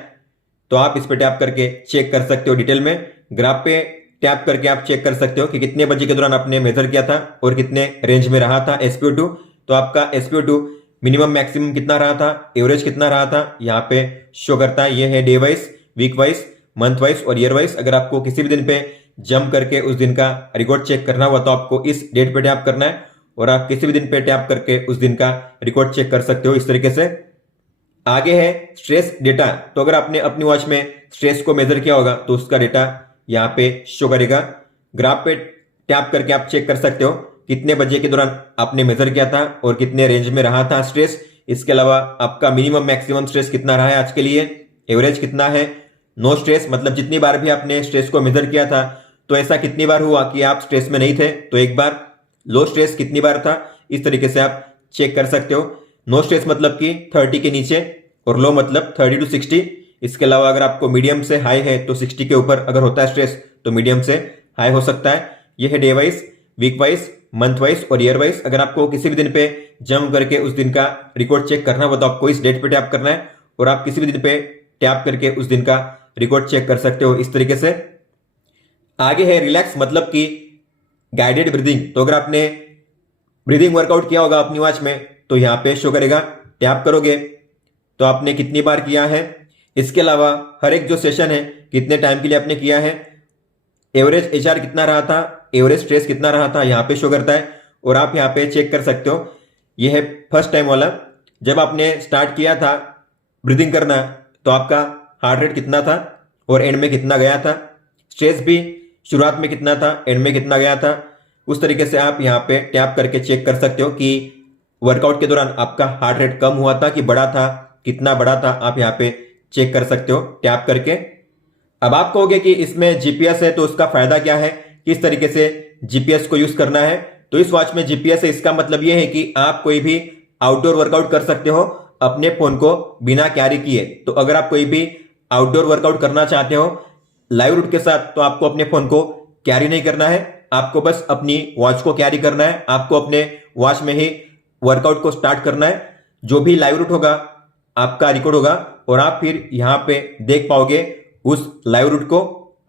तो आप इस पे टैप करके चेक कर सकते हो डिटेल में। ग्राफ पे टैप करके आप चेक कर सकते हो कि कितने बजे के दौरान आपने मेजर किया था और कितने रेंज में रहा था SpO2। तो आपका SpO2 मिनिमम मैक्सिमम कितना रहा था, एवरेज कितना रहा था, यहाँ पे शो करता है। ये है day wise, week wise, month wise और ईयर वाइज। अगर आपको किसी भी दिन पे जंप करके उस दिन का रिकॉर्ड चेक करना हुआ तो आपको इस डेट पे टैप करना है और आप किसी भी दिन पे टैप करके उस दिन का रिकॉर्ड चेक कर सकते हो इस तरीके से। आगे है स्ट्रेस डेटा। तो अगर आपने अपनी वॉच में स्ट्रेस को मेजर किया होगा तो उसका डेटा यहाँ पे शो करेगा। ग्राफ पे टैप करके आप चेक कर सकते हो कितने बजे के दौरान आपने मेजर किया था और कितने रेंज में रहा था स्ट्रेस। इसके अलावा आपका मिनिमम मैक्सिमम स्ट्रेस कितना रहा है आज के लिए, एवरेज कितना है, नो स्ट्रेस मतलब जितनी बार भी आपने स्ट्रेस को मेजर किया था तो ऐसा कितनी बार हुआ कि आप स्ट्रेस में नहीं थे तो एक बार, लो स्ट्रेस कितनी बार था, इस तरीके से आप चेक कर सकते हो। नो स्ट्रेस मतलब कि 30 के नीचे और लो मतलब 30 to 60। इसके अलावा अगर आपको मीडियम से हाई है तो 60 के ऊपर अगर होता है स्ट्रेस तो मीडियम से हाई हो सकता है। यह है day wise, week wise, month wise और ईयर वाइज। अगर आपको किसी भी दिन पे जंप करके उस दिन का रिकॉर्ड चेक करना हो तो आपको इस डेट पे टैप करना है और आप किसी भी दिन पे टैप करके उस दिन का रिकॉर्ड चेक कर सकते हो इस तरीके से। आगे है रिलैक्स मतलब कि गाइडेड ब्रीदिंग। तो अगर आपने ब्रीदिंग वर्कआउट किया होगा अपनी वॉच में तो यहाँ पे शो करेगा, टैप करोगे तो आपने कितनी बार किया है। इसके अलावा हर एक जो सेशन है कितने टाइम के लिए आपने किया है, एवरेज HR कितना रहा था, एवरेज स्ट्रेस कितना रहा था, यहाँ पे शो करता है और आप यहाँ पे चेक कर सकते हो। यह है फर्स्ट टाइम वाला, जब आपने स्टार्ट किया था ब्रीदिंग करना तो आपका हार्ट रेट कितना था और एंड में कितना गया था, स्ट्रेस भी शुरुआत में कितना था, एंड में कितना गया था। उस तरीके से आप यहाँ पे टैप करके चेक कर सकते हो कि वर्कआउट के दौरान आपका हार्ट रेट कम हुआ था कि बढ़ा था, कितना बढ़ा था, आप यहाँ पे चेक कर सकते हो टैप करके। अब आप कहोगे कि इसमें GPS है तो उसका फायदा क्या है, किस तरीके से GPS को यूज करना है। तो इस वॉच में GPS है, इसका मतलब यह है कि आप कोई भी आउटडोर वर्कआउट कर सकते हो अपने फोन को बिना कैरी किए। तो अगर आप कोई भी आउटडोर वर्कआउट करना चाहते हो लाइव रूट के साथ तो आपको अपने फोन को कैरी नहीं करना है, आपको बस अपनी वॉच को कैरी करना है। आपको अपने वॉच में ही वर्कआउट को स्टार्ट करना है, जो भी लाइव रूट होगा आपका रिकॉर्ड होगा और आप फिर यहाँ पे देख पाओगे उस लाइव रूट को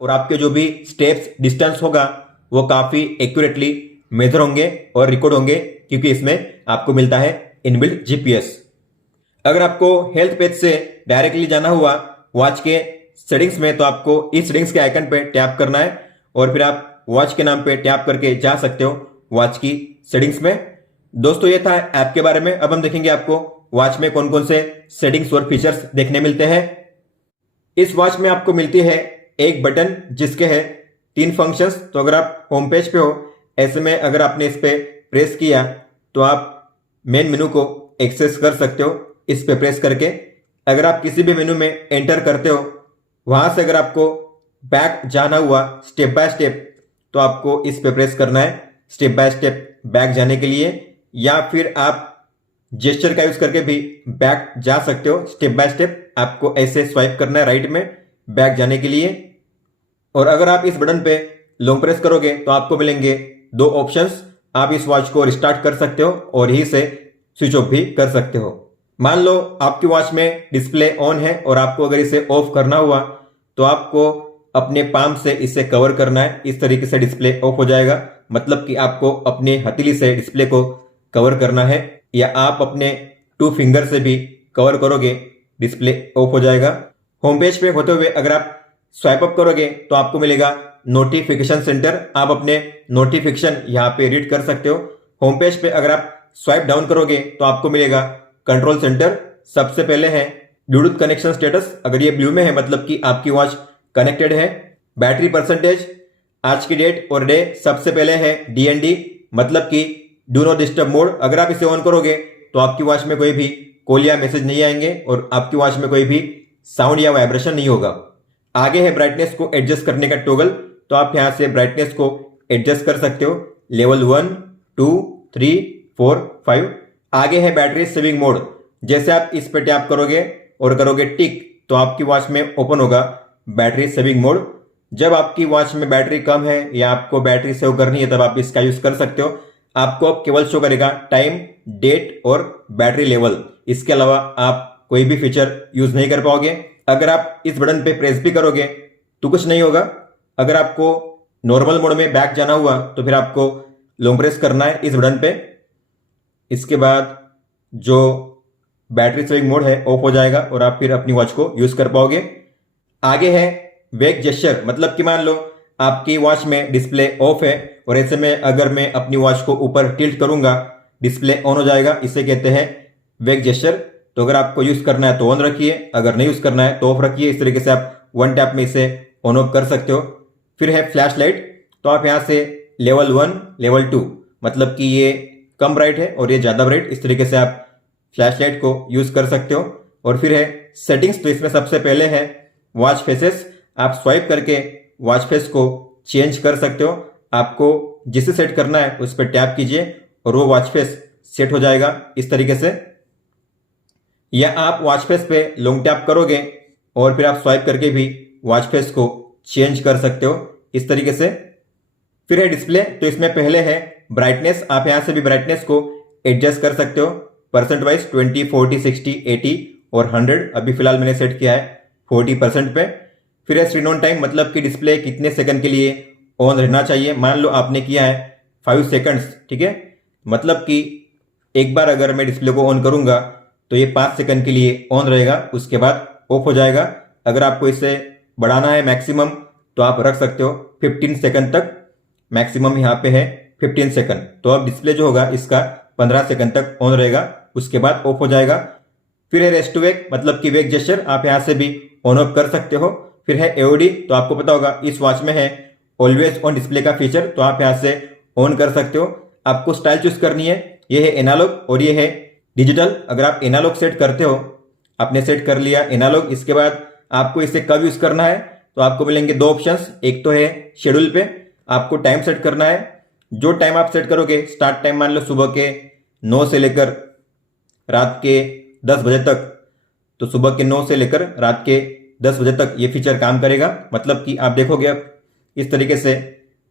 और आपके जो भी स्टेप्स डिस्टेंस होगा वो काफी एक्यूरेटली मेजर होंगे और रिकॉर्ड होंगे क्योंकि इसमें आपको मिलता है इनबिल्ट GPS। अगर आपको हेल्थ पेज से डायरेक्टली जाना हुआ वॉच के सेटिंग्स में तो आपको इस सेटिंग्स के आइकन पे टैप करना है और फिर आप वॉच के नाम पे टैप करके जा सकते हो वॉच की सेटिंग्स में। दोस्तों ये था ऐप के बारे में। अब हम देखेंगे आपको वॉच में कौन कौन से सेटिंग्स और फीचर्स देखने मिलते हैं। इस वॉच में आपको मिलती है एक बटन जिसके है 3 फंक्शंस। तो अगर आप होम पेज पे हो ऐसे में अगर आपने इस पे प्रेस किया तो आप मेन मेनू को एक्सेस कर सकते हो इस पे प्रेस करके। अगर आप किसी भी मेनू में एंटर करते हो वहां से अगर आपको बैक जाना हुआ स्टेप बाय स्टेप तो आपको इस पे प्रेस करना है स्टेप बाय स्टेप बैक जाने के लिए, या फिर आप जेस्चर का यूज करके भी बैक जा सकते हो स्टेप बाय स्टेप। आपको ऐसे स्वाइप करना है राइट में बैक जाने के लिए। और अगर आप इस बटन पे लॉन्ग प्रेस करोगे तो आपको मिलेंगे 2 ऑप्शंस। आप इस वॉच को रिस्टार्ट कर सकते हो और यहीं से स्विच ऑफ भी कर सकते हो। मान लो आपकी वॉच में डिस्प्ले ऑन है और आपको अगर इसे ऑफ करना हुआ तो आपको अपने पाम से इसे कवर करना है। इस तरीके से डिस्प्ले ऑफ हो जाएगा, मतलब कि आपको अपने हथेली से डिस्प्ले को कवर करना है या आप अपने 2 फिंगर से भी कवर करोगे डिस्प्ले ऑफ हो जाएगा। होम पेज पे होते हुए अगर आप स्वाइप अप करोगे तो आपको मिलेगा नोटिफिकेशन सेंटर। आप अपने नोटिफिकेशन यहाँ पे रीड कर सकते हो। होम पेज पे अगर आप स्वाइप डाउन करोगे तो आपको मिलेगा कंट्रोल सेंटर। सबसे पहले है ब्लूटूथ कनेक्शन स्टेटस, अगर ये ब्लू में है मतलब कि आपकी वॉच कनेक्टेड है। बैटरी परसेंटेज, आज की डेट और डे। सबसे पहले है DND मतलब कि डू नॉट डिस्टर्ब मोड। अगर आप इसे ऑन करोगे तो आपकी वॉच में कोई भी कॉल या मैसेज नहीं आएंगे और आपकी वॉच में कोई भी साउंड या वाइब्रेशन नहीं होगा। आगे है ब्राइटनेस को एडजस्ट करने का टॉगल। तो आप यहां से ब्राइटनेस को एडजस्ट कर सकते हो लेवल 1, 2, 3, 4, 5। आगे है बैटरी सेविंग मोड। जैसे आप इस पे टैप करोगे और करोगे टिक तो आपकी वॉच में ओपन होगा बैटरी सेविंग मोड। जब आपकी वॉच में बैटरी कम है या आपको बैटरी सेव करनी है तब आप इसका यूज कर सकते हो। आपको अब केवल शो करेगा टाइम, डेट और बैटरी लेवल। इसके अलावा आप कोई भी फीचर यूज नहीं कर पाओगे। अगर आप इस बटन पे प्रेस भी करोगे तो कुछ नहीं होगा। अगर आपको नॉर्मल मोड में बैक जाना हुआ तो फिर आपको लॉन्ग प्रेस करना है इस बटन पे। इसके बाद जो बैटरी सेविंग मोड है ऑफ हो जाएगा और आप फिर अपनी वॉच को यूज कर पाओगे। आगे है वेक जेस्चर, मतलब कि मान लो आपकी वॉच में डिस्प्ले ऑफ है और ऐसे में अगर मैं अपनी वॉच को ऊपर टिल्ट करूंगा डिस्प्ले ऑन हो जाएगा। इसे कहते हैं वेक जेस्चर। तो अगर आपको यूज करना है तो ऑन रखिए, अगर नहीं यूज करना है तो ऑफ रखिए। इस तरीके से आप वन टैप में इसे ऑन ऑफ कर सकते हो। फिर है फ्लैश लाइट। तो आप यहां से लेवल 1, लेवल 2, मतलब कि ये कम ब्राइट है और ये ज्यादा ब्राइट, इस तरीके से आप फ्लैश लाइट को यूज कर सकते हो। और फिर है सेटिंग्स। तो इसमें सबसे पहले है वॉच फेसेस। आप स्वाइप करके वॉच फेस को चेंज कर सकते हो। आपको जिसे सेट करना है उस पर टैप कीजिए और वो वॉच फेस सेट हो जाएगा इस तरीके से। या आप वॉच फेस पे लॉन्ग टैप करोगे और फिर आप स्वाइप करके भी वॉच फेस को चेंज कर सकते हो इस तरीके से। फिर है डिस्प्ले। तो इसमें पहले है ब्राइटनेस। आप यहां से भी ब्राइटनेस को एडजस्ट कर सकते हो परसेंट वाइज, 20, 40, 60, 80 और 100। अभी फिलहाल मैंने सेट किया है 40% पे। फिर है स्क्रीन ऑन टाइम, मतलब कि डिस्प्ले कितने सेकंड के लिए ऑन रहना चाहिए। मान लो आपने किया है 5 सेकंड्स, ठीक है, मतलब कि एक बार अगर मैं डिस्प्ले को ऑन करूंगा तो ये 5 सेकंड के लिए ऑन रहेगा, उसके बाद ऑफ हो जाएगा। अगर आपको इसे बढ़ाना है मैक्सिमम तो आप रख सकते हो 15 सेकंड तक। मैक्सिमम यहाँ पे है 15 सेकंड। तो अब डिस्प्ले जो होगा इसका 15 सेकंड तक ऑन रहेगा, उसके बाद ऑफ हो जाएगा। फिर है रेस्ट टू वेक, मतलब कि वेक जेस्चर। आप यहां से भी ऑन ऑफ कर सकते हो। फिर है एओडी। तो आपको पता होगा इस वॉच में है ऑलवेज ऑन डिस्प्ले का फीचर, तो आप यहां से ऑन कर सकते हो। आपको स्टाइल चूज करनी है। ये है एनालॉग और ये है डिजिटल। अगर आप एनालॉग सेट करते हो, आपने सेट कर लिया एनालॉग, इसके बाद आपको इसे कब यूज करना है तो आपको मिलेंगे 2 ऑप्शंस। एक तो है शेड्यूल पे, आपको टाइम सेट करना है। जो टाइम आप सेट करोगे, स्टार्ट टाइम मान लो सुबह के 9 से लेकर रात के 10 बजे तक, तो सुबह के 9 से लेकर रात के 10 बजे तक ये फीचर काम करेगा। मतलब कि आप देखोगे अब इस तरीके से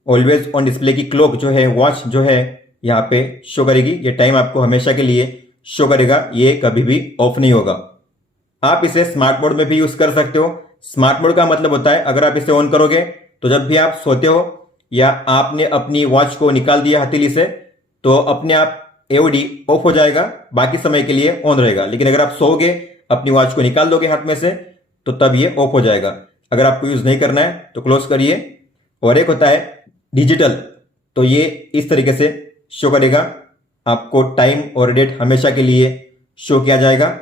ऑलवेज ऑन डिस्प्ले की क्लॉक जो है, वॉच जो है, यहाँ पे शो करेगी। ये टाइम आपको हमेशा के लिए शो करेगा, ये कभी भी ऑफ नहीं होगा। आप इसे स्मार्ट मोड में भी यूज कर सकते हो। स्मार्ट मोड का मतलब होता है अगर आप इसे ऑन करोगे तो जब भी आप सोते हो या आपने अपनी वॉच को निकाल दिया हथेली से तो अपने आप एओडी ऑफ हो जाएगा, बाकी समय के लिए ऑन रहेगा। लेकिन अगर आप सोओगे, अपनी वॉच को निकाल दोगे हाथ में से, तो तब ये ऑफ हो जाएगा। अगर आपको यूज नहीं करना है तो क्लोज करिए। और एक होता है डिजिटल। तो ये इस तरीके से शो करेगा, आपको टाइम और डेट हमेशा के लिए शो किया जाएगा।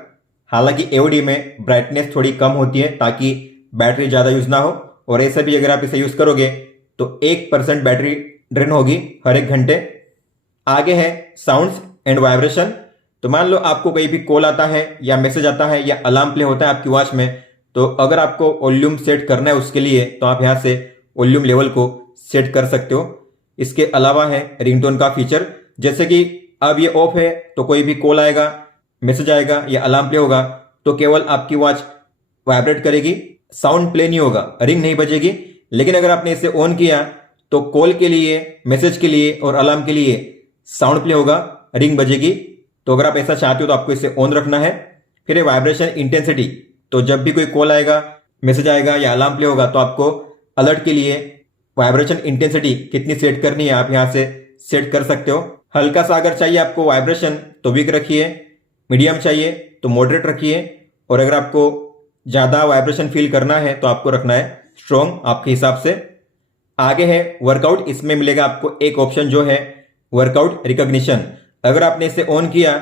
हालांकि एओडी में ब्राइटनेस थोड़ी कम होती है ताकि बैटरी ज्यादा यूज ना हो। और ऐसे भी अगर आप इसे यूज करोगे तो 1% बैटरी ड्रेन होगी हर 1 घंटे। आगे है साउंड्स एंड वाइब्रेशन। तो मान लो आपको कहीं भी कॉल आता है या मैसेज आता है या अलार्म प्ले होता है आपकी वॉच में, तो अगर आपको वॉल्यूम सेट करना है उसके लिए तो आप यहां से वॉल्यूम लेवल को सेट कर सकते हो। इसके अलावा है रिंगटोन का फीचर। जैसे कि अब ये ऑफ है तो कोई भी कॉल आएगा, मैसेज आएगा या अलार्म प्ले होगा तो केवल आपकी वॉच वाइब्रेट करेगी, साउंड प्ले नहीं होगा, रिंग नहीं बजेगी। लेकिन अगर आपने इसे ऑन किया तो कॉल के लिए, मैसेज के लिए और अलार्म के लिए साउंड प्ले होगा, रिंग बजेगी। तो अगर आप ऐसा चाहते हो तो आपको इसे ऑन रखना है। फिर है वाइब्रेशन इंटेंसिटी। तो जब भी कोई कॉल आएगा, मैसेज आएगा या अलार्म प्ले होगा तो आपको अलर्ट के लिए वाइब्रेशन इंटेंसिटी कितनी सेट करनी है आप यहां से सेट कर सकते हो। हल्का सा अगर चाहिए आपको वाइब्रेशन तो वीक रखिए, मीडियम चाहिए तो मॉडरेट रखिए, और अगर आपको ज्यादा वाइब्रेशन फील करना है तो आपको रखना है स्ट्रॉन्ग आपके हिसाब से। आगे है वर्कआउट। इसमें मिलेगा आपको एक ऑप्शन जो है वर्कआउट रिकॉग्निशन। अगर आपने इसे ऑन किया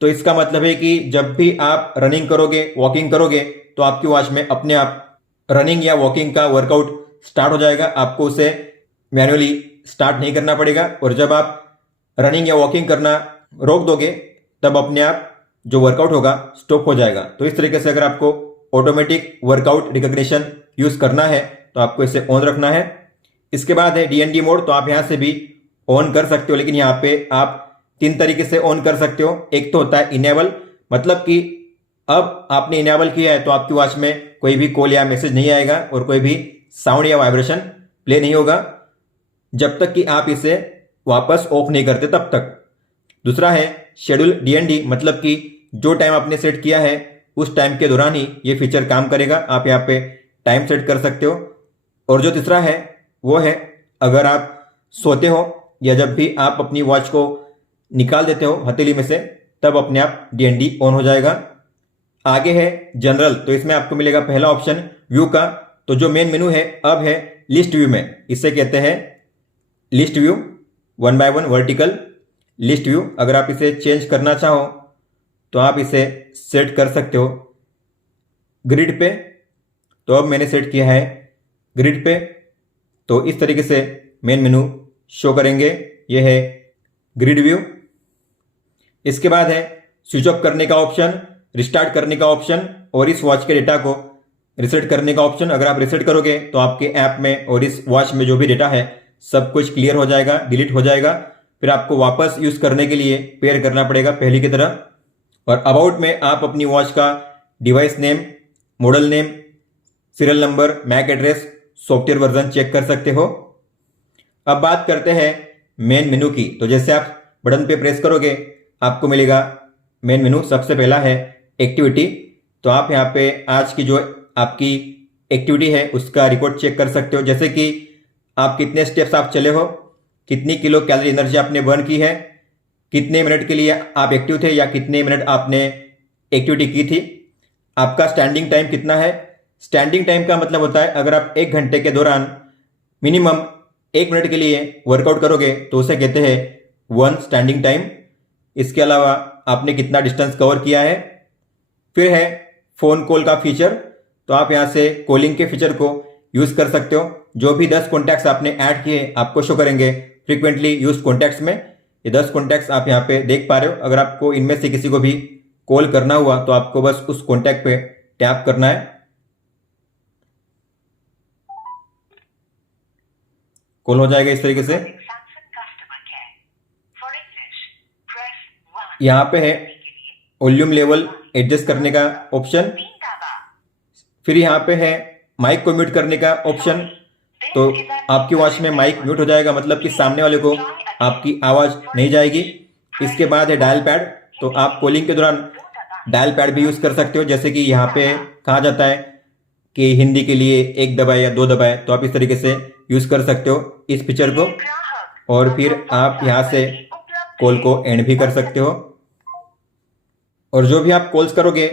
तो इसका मतलब है कि जब भी आप रनिंग करोगे, वॉकिंग करोगे, तो आपकी वॉच में अपने आप रनिंग या वॉकिंग का वर्कआउट स्टार्ट हो जाएगा। आपको उसे मैन्युअली स्टार्ट नहीं करना पड़ेगा। और जब आप रनिंग या वॉकिंग करना रोक दोगे तब अपने आप जो वर्कआउट होगा स्टॉप हो जाएगा। तो इस तरीके से अगर आपको ऑटोमेटिक वर्कआउट रिकॉग्निशन यूज करना है तो आपको इसे ऑन रखना है। इसके बाद है डीएनडी मोड। तो आप यहां से भी ऑन कर सकते हो, लेकिन यहाँ पे आप तीन तरीके से ऑन कर सकते हो। एक तो होता है इनेबल, मतलब कि अब आपने इनेबल किया है तो आपकी वॉच में कोई भी कॉल या मैसेज नहीं आएगा और कोई भी साउंड या वाइब्रेशन प्ले नहीं होगा जब तक कि आप इसे वापस ऑफ नहीं करते तब तक। दूसरा है शेड्यूल डीएनडी, मतलब कि जो टाइम आपने सेट किया है उस टाइम के दौरान ही ये फीचर काम करेगा। आप यहाँ पे टाइम सेट कर सकते हो। और जो तीसरा है वो है अगर आप सोते हो या जब भी आप अपनी वॉच को निकाल देते हो हथेली में से तब अपने आप डीएनडी ऑन हो जाएगा। आगे है जनरल, तो इसमें आपको मिलेगा पहला ऑप्शन व्यू का। तो जो मेन मेनू है अब है लिस्ट व्यू में, इसे कहते हैं list view, 1 by 1 vertical list view. अगर आप इसे चेंज करना चाहो तो आप इसे सेट कर सकते हो ग्रिड पे। तो अब मैंने सेट किया है ग्रिड पे, तो इस तरीके से मेन मेनू शो करेंगे। ये है ग्रिड व्यू। इसके बाद है स्विच ऑफ करने का ऑप्शन, रिस्टार्ट करने का ऑप्शन और इस वॉच के डेटा को रिसेट करने का ऑप्शन। अगर आप रिसेट करोगे तो आपके ऐप में और इस वॉच में जो भी डेटा है सब कुछ क्लियर हो जाएगा, डिलीट हो जाएगा। फिर आपको वापस यूज करने के लिए पेयर करना पड़ेगा पहले की तरह। और अबाउट में आप अपनी वॉच का device name, model name, serial number, MAC address, software version check कर सकते हो। अब बात करते हैं मेन मेनू की। तो जैसे आप बटन पे प्रेस करोगे आपको मिलेगा मेन मेनू। सबसे पहला है एक्टिविटी, तो आप यहाँ पे आज की जो आपकी एक्टिविटी है उसका रिकॉर्ड चेक कर सकते हो। जैसे कि आप कितने स्टेप्स आप चले हो, कितनी किलो कैलोरी एनर्जी आपने बर्न की है, कितने मिनट के लिए आप एक्टिव थे या कितने मिनट आपने एक्टिविटी की थी, आपका स्टैंडिंग टाइम कितना है। स्टैंडिंग टाइम का मतलब होता है अगर आप 1 घंटे के दौरान मिनिमम 1 मिनट के लिए वर्कआउट करोगे तो उसे कहते हैं 1 स्टैंडिंग टाइम। इसके अलावा आपने कितना डिस्टेंस कवर किया है। फिर है फोन कॉल का फीचर, तो आप यहाँ से कॉलिंग के फीचर को यूज कर सकते हो। जो भी 10 कॉन्टैक्ट्स आपने ऐड किए आपको शो करेंगे फ्रीक्वेंटली यूज कॉन्टैक्ट्स में। ये 10 कॉन्टैक्ट्स आप यहाँ पे देख पा रहे हो। अगर आपको इनमें से किसी को भी कॉल करना हुआ तो आपको बस उस कॉन्टैक्ट पे टैप करना है, कॉल हो जाएगा इस तरीके से। यहाँ पे है वॉल्यूम लेवल एडजस्ट करने का ऑप्शन। फिर यहाँ पे है माइक को म्यूट करने का ऑप्शन, तो आपकी वॉच में माइक म्यूट हो जाएगा, मतलब कि सामने वाले को आपकी आवाज नहीं जाएगी। इसके बाद है डायल पैड, तो आप कॉलिंग के दौरान डायल पैड भी यूज कर सकते हो। जैसे कि यहाँ पे कहा जाता है कि हिंदी के लिए 1 दबाए या 2 दबाए, तो आप इस तरीके से यूज कर सकते हो इस फीचर को। और फिर आप यहाँ से कॉल को एंड भी कर सकते हो। और जो भी आप कॉल्स करोगे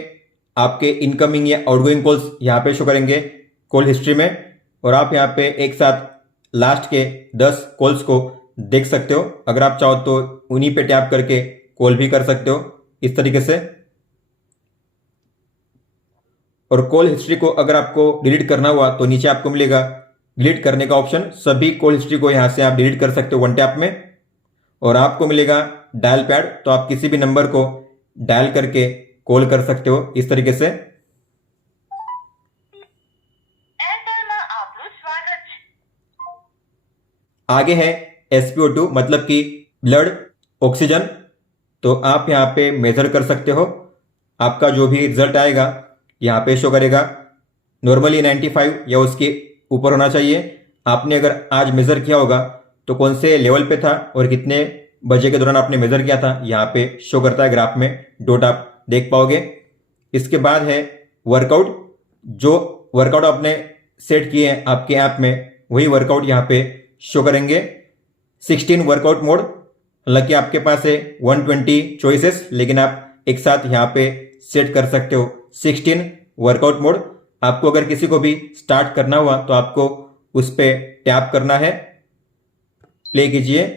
आपके इनकमिंग या आउटगोइंग कॉल्स यहाँ पे शो करेंगे कॉल हिस्ट्री में। और आप यहाँ पे एक साथ लास्ट के 10 कॉल्स को देख सकते हो। अगर आप चाहो तो उन्हीं पे टैप करके कॉल भी कर सकते हो इस तरीके से। और कॉल हिस्ट्री को अगर आपको डिलीट करना हुआ तो नीचे आपको मिलेगा डिलीट करने का ऑप्शन। सभी कॉल हिस्ट्री को यहाँ से आप डिलीट कर सकते हो 1 टैप में। और आपको मिलेगा डायल पैड, तो आप किसी भी नंबर को डायल करके कॉल कर सकते हो इस तरीके से। आगे है SpO2, मतलब कि ब्लड ऑक्सीजन, तो आप यहाँ पे मेजर कर सकते हो। आपका जो भी रिजल्ट आएगा यहाँ पे शो करेगा। नॉर्मली 95 या उसके ऊपर होना चाहिए। आपने अगर आज मेजर किया होगा तो कौन से लेवल पे था और कितने बजे के दौरान आपने मेजर किया था यहाँ पे शो करता है, ग्राफ में डॉट आप देख पाओगे। इसके बाद है वर्कआउट, जो वर्कआउट आपने सेट किए हैं आपके ऐप में वही वर्कआउट यहाँ पे शो करेंगे। 16 वर्कआउट मोड, हालांकि आपके पास है 120 चॉइसेस, लेकिन आप एक साथ यहाँ पे सेट कर सकते हो 16 वर्कआउट मोड। आपको अगर किसी को भी स्टार्ट करना हुआ तो आपको उस पर टैप करना है, प्ले कीजिए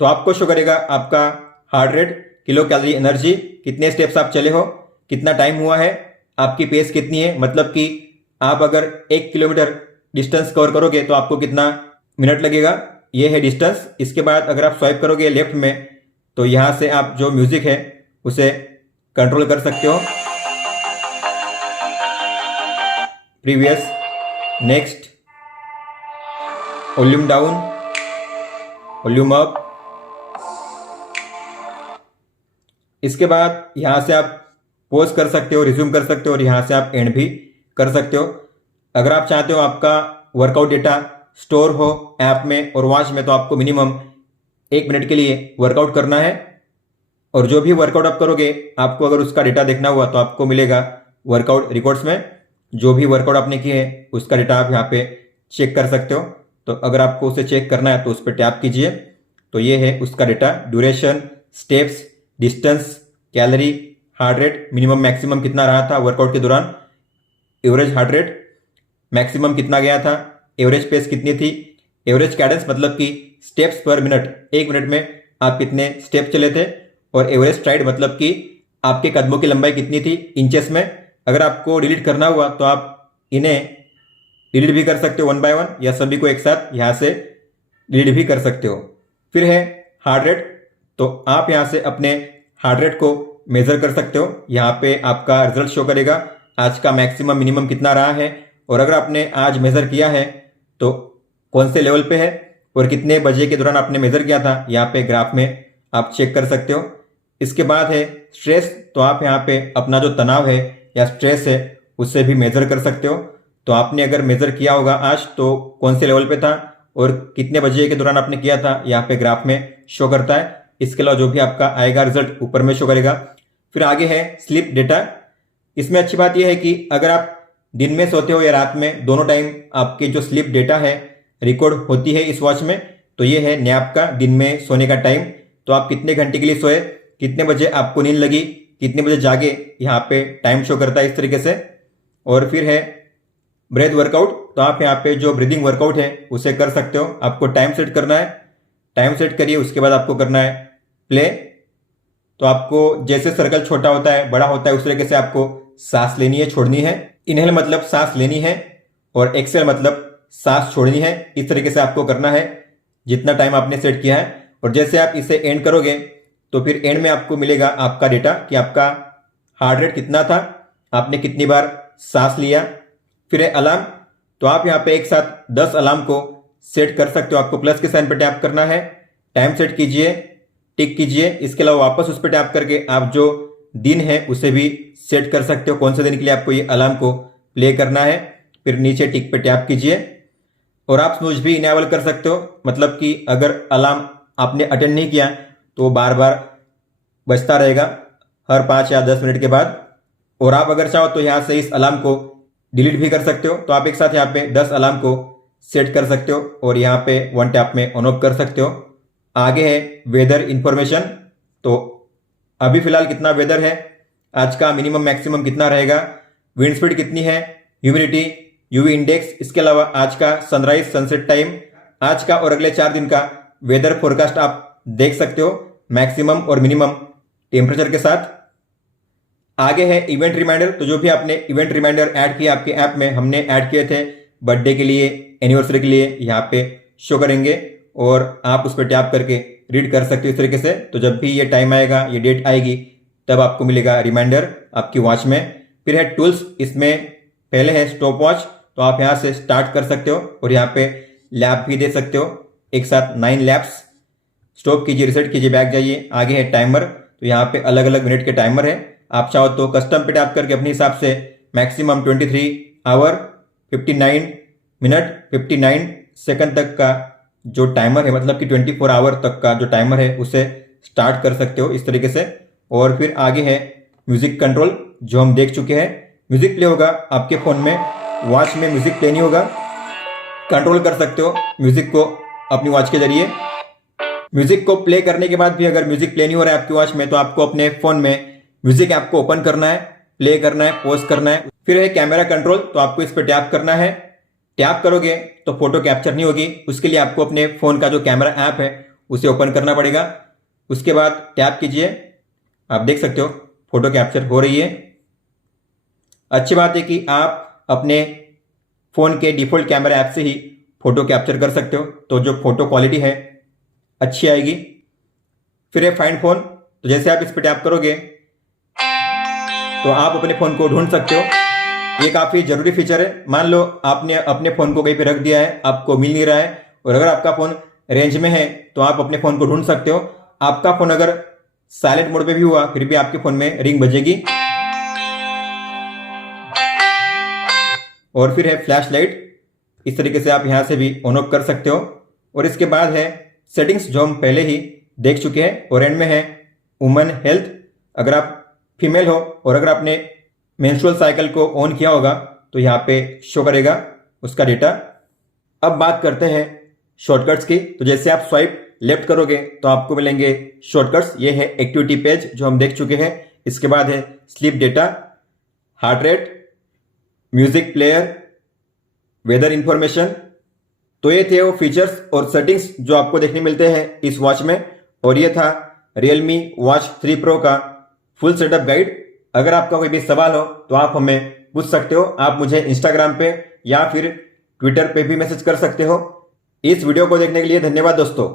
तो आपको शो करेगा आपका heart rate, kilo calorie energy, कितने स्टेप्स आप चले हो, कितना टाइम हुआ है, आपकी पेस कितनी है, मतलब कि आप अगर 1 किलोमीटर डिस्टेंस कवर करोगे तो आपको कितना मिनट लगेगा, ये है डिस्टेंस। इसके बाद अगर आप स्वाइप करोगे लेफ्ट में तो यहाँ से आप जो म्यूजिक है उसे कंट्रोल कर सकते हो, previous, next, volume down, volume up. इसके बाद यहाँ से आप पॉज कर सकते हो, रिज्यूम कर सकते हो और यहाँ से आप एंड भी कर सकते हो। अगर आप चाहते हो आपका वर्कआउट डेटा स्टोर हो ऐप में और वॉच में, तो आपको मिनिमम 1 मिनट के लिए वर्कआउट करना है। और जो भी वर्कआउट आप करोगे, आपको अगर उसका डेटा देखना हुआ तो आपको मिलेगा वर्कआउट रिकॉर्ड्स में। जो भी वर्कआउट आपने किए है उसका डेटा आप यहाँ पे चेक कर सकते हो। तो अगर आपको उसे चेक करना है तो उस पर टैप कीजिए। तो ये है उसका data, duration, steps, distance, calorie, heart rate, minimum maximum कितना रहा था वर्कआउट के दौरान, एवरेज हार्ट रेट, मैक्सिमम कितना गया था, एवरेज पेस कितनी थी, एवरेज कैडेंस मतलब कि स्टेप्स पर मिनट, 1 मिनट में आप कितने स्टेप चले थे, और एवरेज स्ट्राइड मतलब कि आपके कदमों की लंबाई कितनी थी इंचेस में। अगर आपको डिलीट करना हुआ तो आप इन्हें डिलीट भी कर सकते हो 1 बाय 1, या सभी को एक साथ यहाँ से डिलीट भी कर सकते हो। फिर है हार्ट रेट। तो आप यहाँ से अपने हार्ट रेट को मेजर कर सकते हो। यहाँ पे आपका रिजल्ट शो करेगा आज का मैक्सिमम मिनिमम कितना रहा है, और अगर आपने आज मेजर किया है तो कौन से लेवल पे है और कितने बजे के दौरान आपने मेजर किया था, यहाँ पे ग्राफ में आप चेक कर सकते हो। इसके बाद है स्ट्रेस। तो आप यहाँ पे अपना जो तनाव है या स्ट्रेस है उससे भी मेजर कर सकते हो। तो आपने अगर मेजर किया होगा आज तो कौन से लेवल पे था और कितने बजे के दौरान आपने किया था, यहाँ पे ग्राफ में शो करता है। इसके अलावा जो भी आपका आएगा रिजल्ट ऊपर में शो करेगा। फिर आगे है स्लीप डेटा। इसमें अच्छी बात यह है कि अगर आप दिन में सोते हो या रात में, दोनों टाइम आपके जो स्लीप डेटा है रिकॉर्ड होती है इस वॉच में। तो ये है नैप का, दिन में सोने का टाइम। तो आप कितने घंटे के लिए सोए, कितने बजे आपको नींद लगी, कितने बजे जागे, यहाँ पे टाइम शो करता है इस तरीके से। और फिर है ब्रेथ वर्कआउट। तो आप यहाँ पे जो ब्रीदिंग वर्कआउट है उसे कर सकते हो। आपको टाइम सेट करना है, टाइम सेट करिए, उसके बाद आपको करना है प्ले। तो आपको जैसे सर्कल छोटा होता है बड़ा होता है उस तरीके से आपको सांस लेनी है, छोड़नी है। इनहेल मतलब सांस लेनी है और एक्सेल मतलब सांस छोड़नी है। इस तरीके से आपको करना है जितना टाइम आपने सेट किया है। और जैसे आप इसे एंड करोगे तो फिर एंड में आपको मिलेगा आपका डेटा कि आपका हार्ट रेट कितना था, आपने कितनी बार सांस लिया। फिर है अलार्म। तो आप यहाँ पे एक साथ 10 अलार्म को सेट कर सकते हो। आपको प्लस के साइन पर टैप करना है, टाइम सेट कीजिए, टिक कीजिए। इसके अलावा वापस उस पर टैप करके आप जो दिन है उसे भी सेट कर सकते हो, कौन से दिन के लिए आपको ये अलार्म को प्ले करना है। फिर नीचे टिक पे टैप कीजिए और आप स्नूज भी इनेबल कर सकते हो, मतलब कि अगर अलार्म आपने अटेंड नहीं किया तो बार बार बजता रहेगा हर 5 या 10 मिनट के बाद। और आप अगर चाहो तो यहाँ से इस अलार्म को डिलीट भी कर सकते हो। तो आप एक साथ यहाँ पे 10 अलार्म को सेट कर सकते हो और यहाँ पे 1 टैप में ऑन ऑफ कर सकते हो। आगे है वेदर इंफॉर्मेशन। तो अभी फिलहाल कितना वेदर है, आज का मिनिमम मैक्सिमम कितना रहेगा, विंड स्पीड कितनी है, ह्यूमिडिटी, यूवी इंडेक्स। इसके अलावा आज का सनराइज सनसेट टाइम, आज का और अगले 4 दिन का वेदर फोरकास्ट आप देख सकते हो मैक्सिमम और मिनिमम टेम्परेचर के साथ। आगे है इवेंट रिमाइंडर। तो जो भी आपने इवेंट रिमाइंडर ऐड किया आपके ऐप में, हमने ऐड किए थे बर्थडे के लिए, एनिवर्सरी के लिए, यहाँ पे शो करेंगे और आप उस पर टैप करके रीड कर सकते हो इस तरीके से। तो जब भी ये टाइम आएगा, ये डेट आएगी, तब आपको मिलेगा रिमाइंडर आपकी वॉच में। फिर है टूल्स। इसमें पहले है स्टॉप वॉच। तो आप यहाँ से स्टार्ट कर सकते हो और यहाँ पे लैप भी दे सकते हो, एक साथ 9 लैप्स। स्टॉप कीजिए, रिसेट कीजिए, बैक जाइए। आगे है टाइमर। तो यहाँ पे अलग अलग मिनट के टाइमर है। आप चाहो तो कस्टम पे टैप करके अपने हिसाब से मैक्सिमम 23 आवर 59 मिनट 59 सेकंड तक का जो टाइमर है, मतलब कि 24 आवर तक का जो टाइमर है उसे स्टार्ट कर सकते हो इस तरीके से। और फिर आगे है म्यूजिक कंट्रोल, जो हम देख चुके हैं। म्यूजिक प्ले होगा आपके फोन में, वॉच में म्यूजिक प्ले नहीं होगा। कंट्रोल कर सकते हो म्यूजिक को अपनी वॉच के जरिए। म्यूजिक को प्ले करने के बाद भी अगर म्यूजिक प्ले नहीं हो रहा है आपकी वॉच में, तो आपको अपने फोन में म्यूजिक ऐप को ओपन करना है, प्ले करना है, पॉज करना है। फिर है कैमरा कंट्रोल। तो आपको इस पर टैप करना है। टैप करोगे तो फोटो कैप्चर नहीं होगी, उसके लिए आपको अपने फोन का जो कैमरा ऐप है उसे ओपन करना पड़ेगा। उसके बाद टैप कीजिए, आप देख सकते हो फोटो कैप्चर हो रही है। अच्छी बात है कि आप अपने फोन के डिफॉल्ट कैमरा ऐप से ही फोटो कैप्चर कर सकते हो, तो जो फोटो क्वालिटी है अच्छी आएगी। फिर है फाइंड फोन। तो जैसे आप इस पर टैप करोगे तो आप अपने फोन को ढूंढ सकते हो। ये काफी जरूरी फीचर है। मान लो आपने अपने फोन को कहीं पे रख दिया है, आपको मिल नहीं रहा है, और अगर आपका फोन रेंज में है तो आप अपने फ़ोन को ढूंढ सकते हो। आपका फ़ोन अगर साइलेंट मोड पे भी हुआ फिर भी आपके फ़ोन में रिंग बजेगी। और फिर है फ्लैश लाइट, इस तरीके से आप यहाँ से भी ऑन ऑफ कर सकते हो। और इसके बाद है सेटिंग्स जो हम पहले ही देख चुके हैं। और एंड में है वुमन हेल्थ, अगर आप फीमेल हो और अगर आपने मेंस्ट्रुअल साइकिल को ऑन किया होगा तो यहाँ पे शो करेगा उसका डेटा। अब बात करते हैं शॉर्टकट्स की। तो जैसे आप स्वाइप लेफ्ट करोगे तो आपको मिलेंगे शॉर्टकट्स। ये है एक्टिविटी पेज जो हम देख चुके हैं। इसके बाद है sleep data, heart rate, music player, weather information. तो ये थे वो फीचर्स और सेटिंग्स जो आपको देखने मिलते हैं इस वॉच में। और ये था Realme Watch 3 Pro का फुल सेटअप गाइड। अगर आपका कोई भी सवाल हो तो आप हमें पूछ सकते हो। आप मुझे इंस्टाग्राम पे या फिर ट्विटर पे भी मैसेज कर सकते हो। इस वीडियो को देखने के लिए धन्यवाद दोस्तों।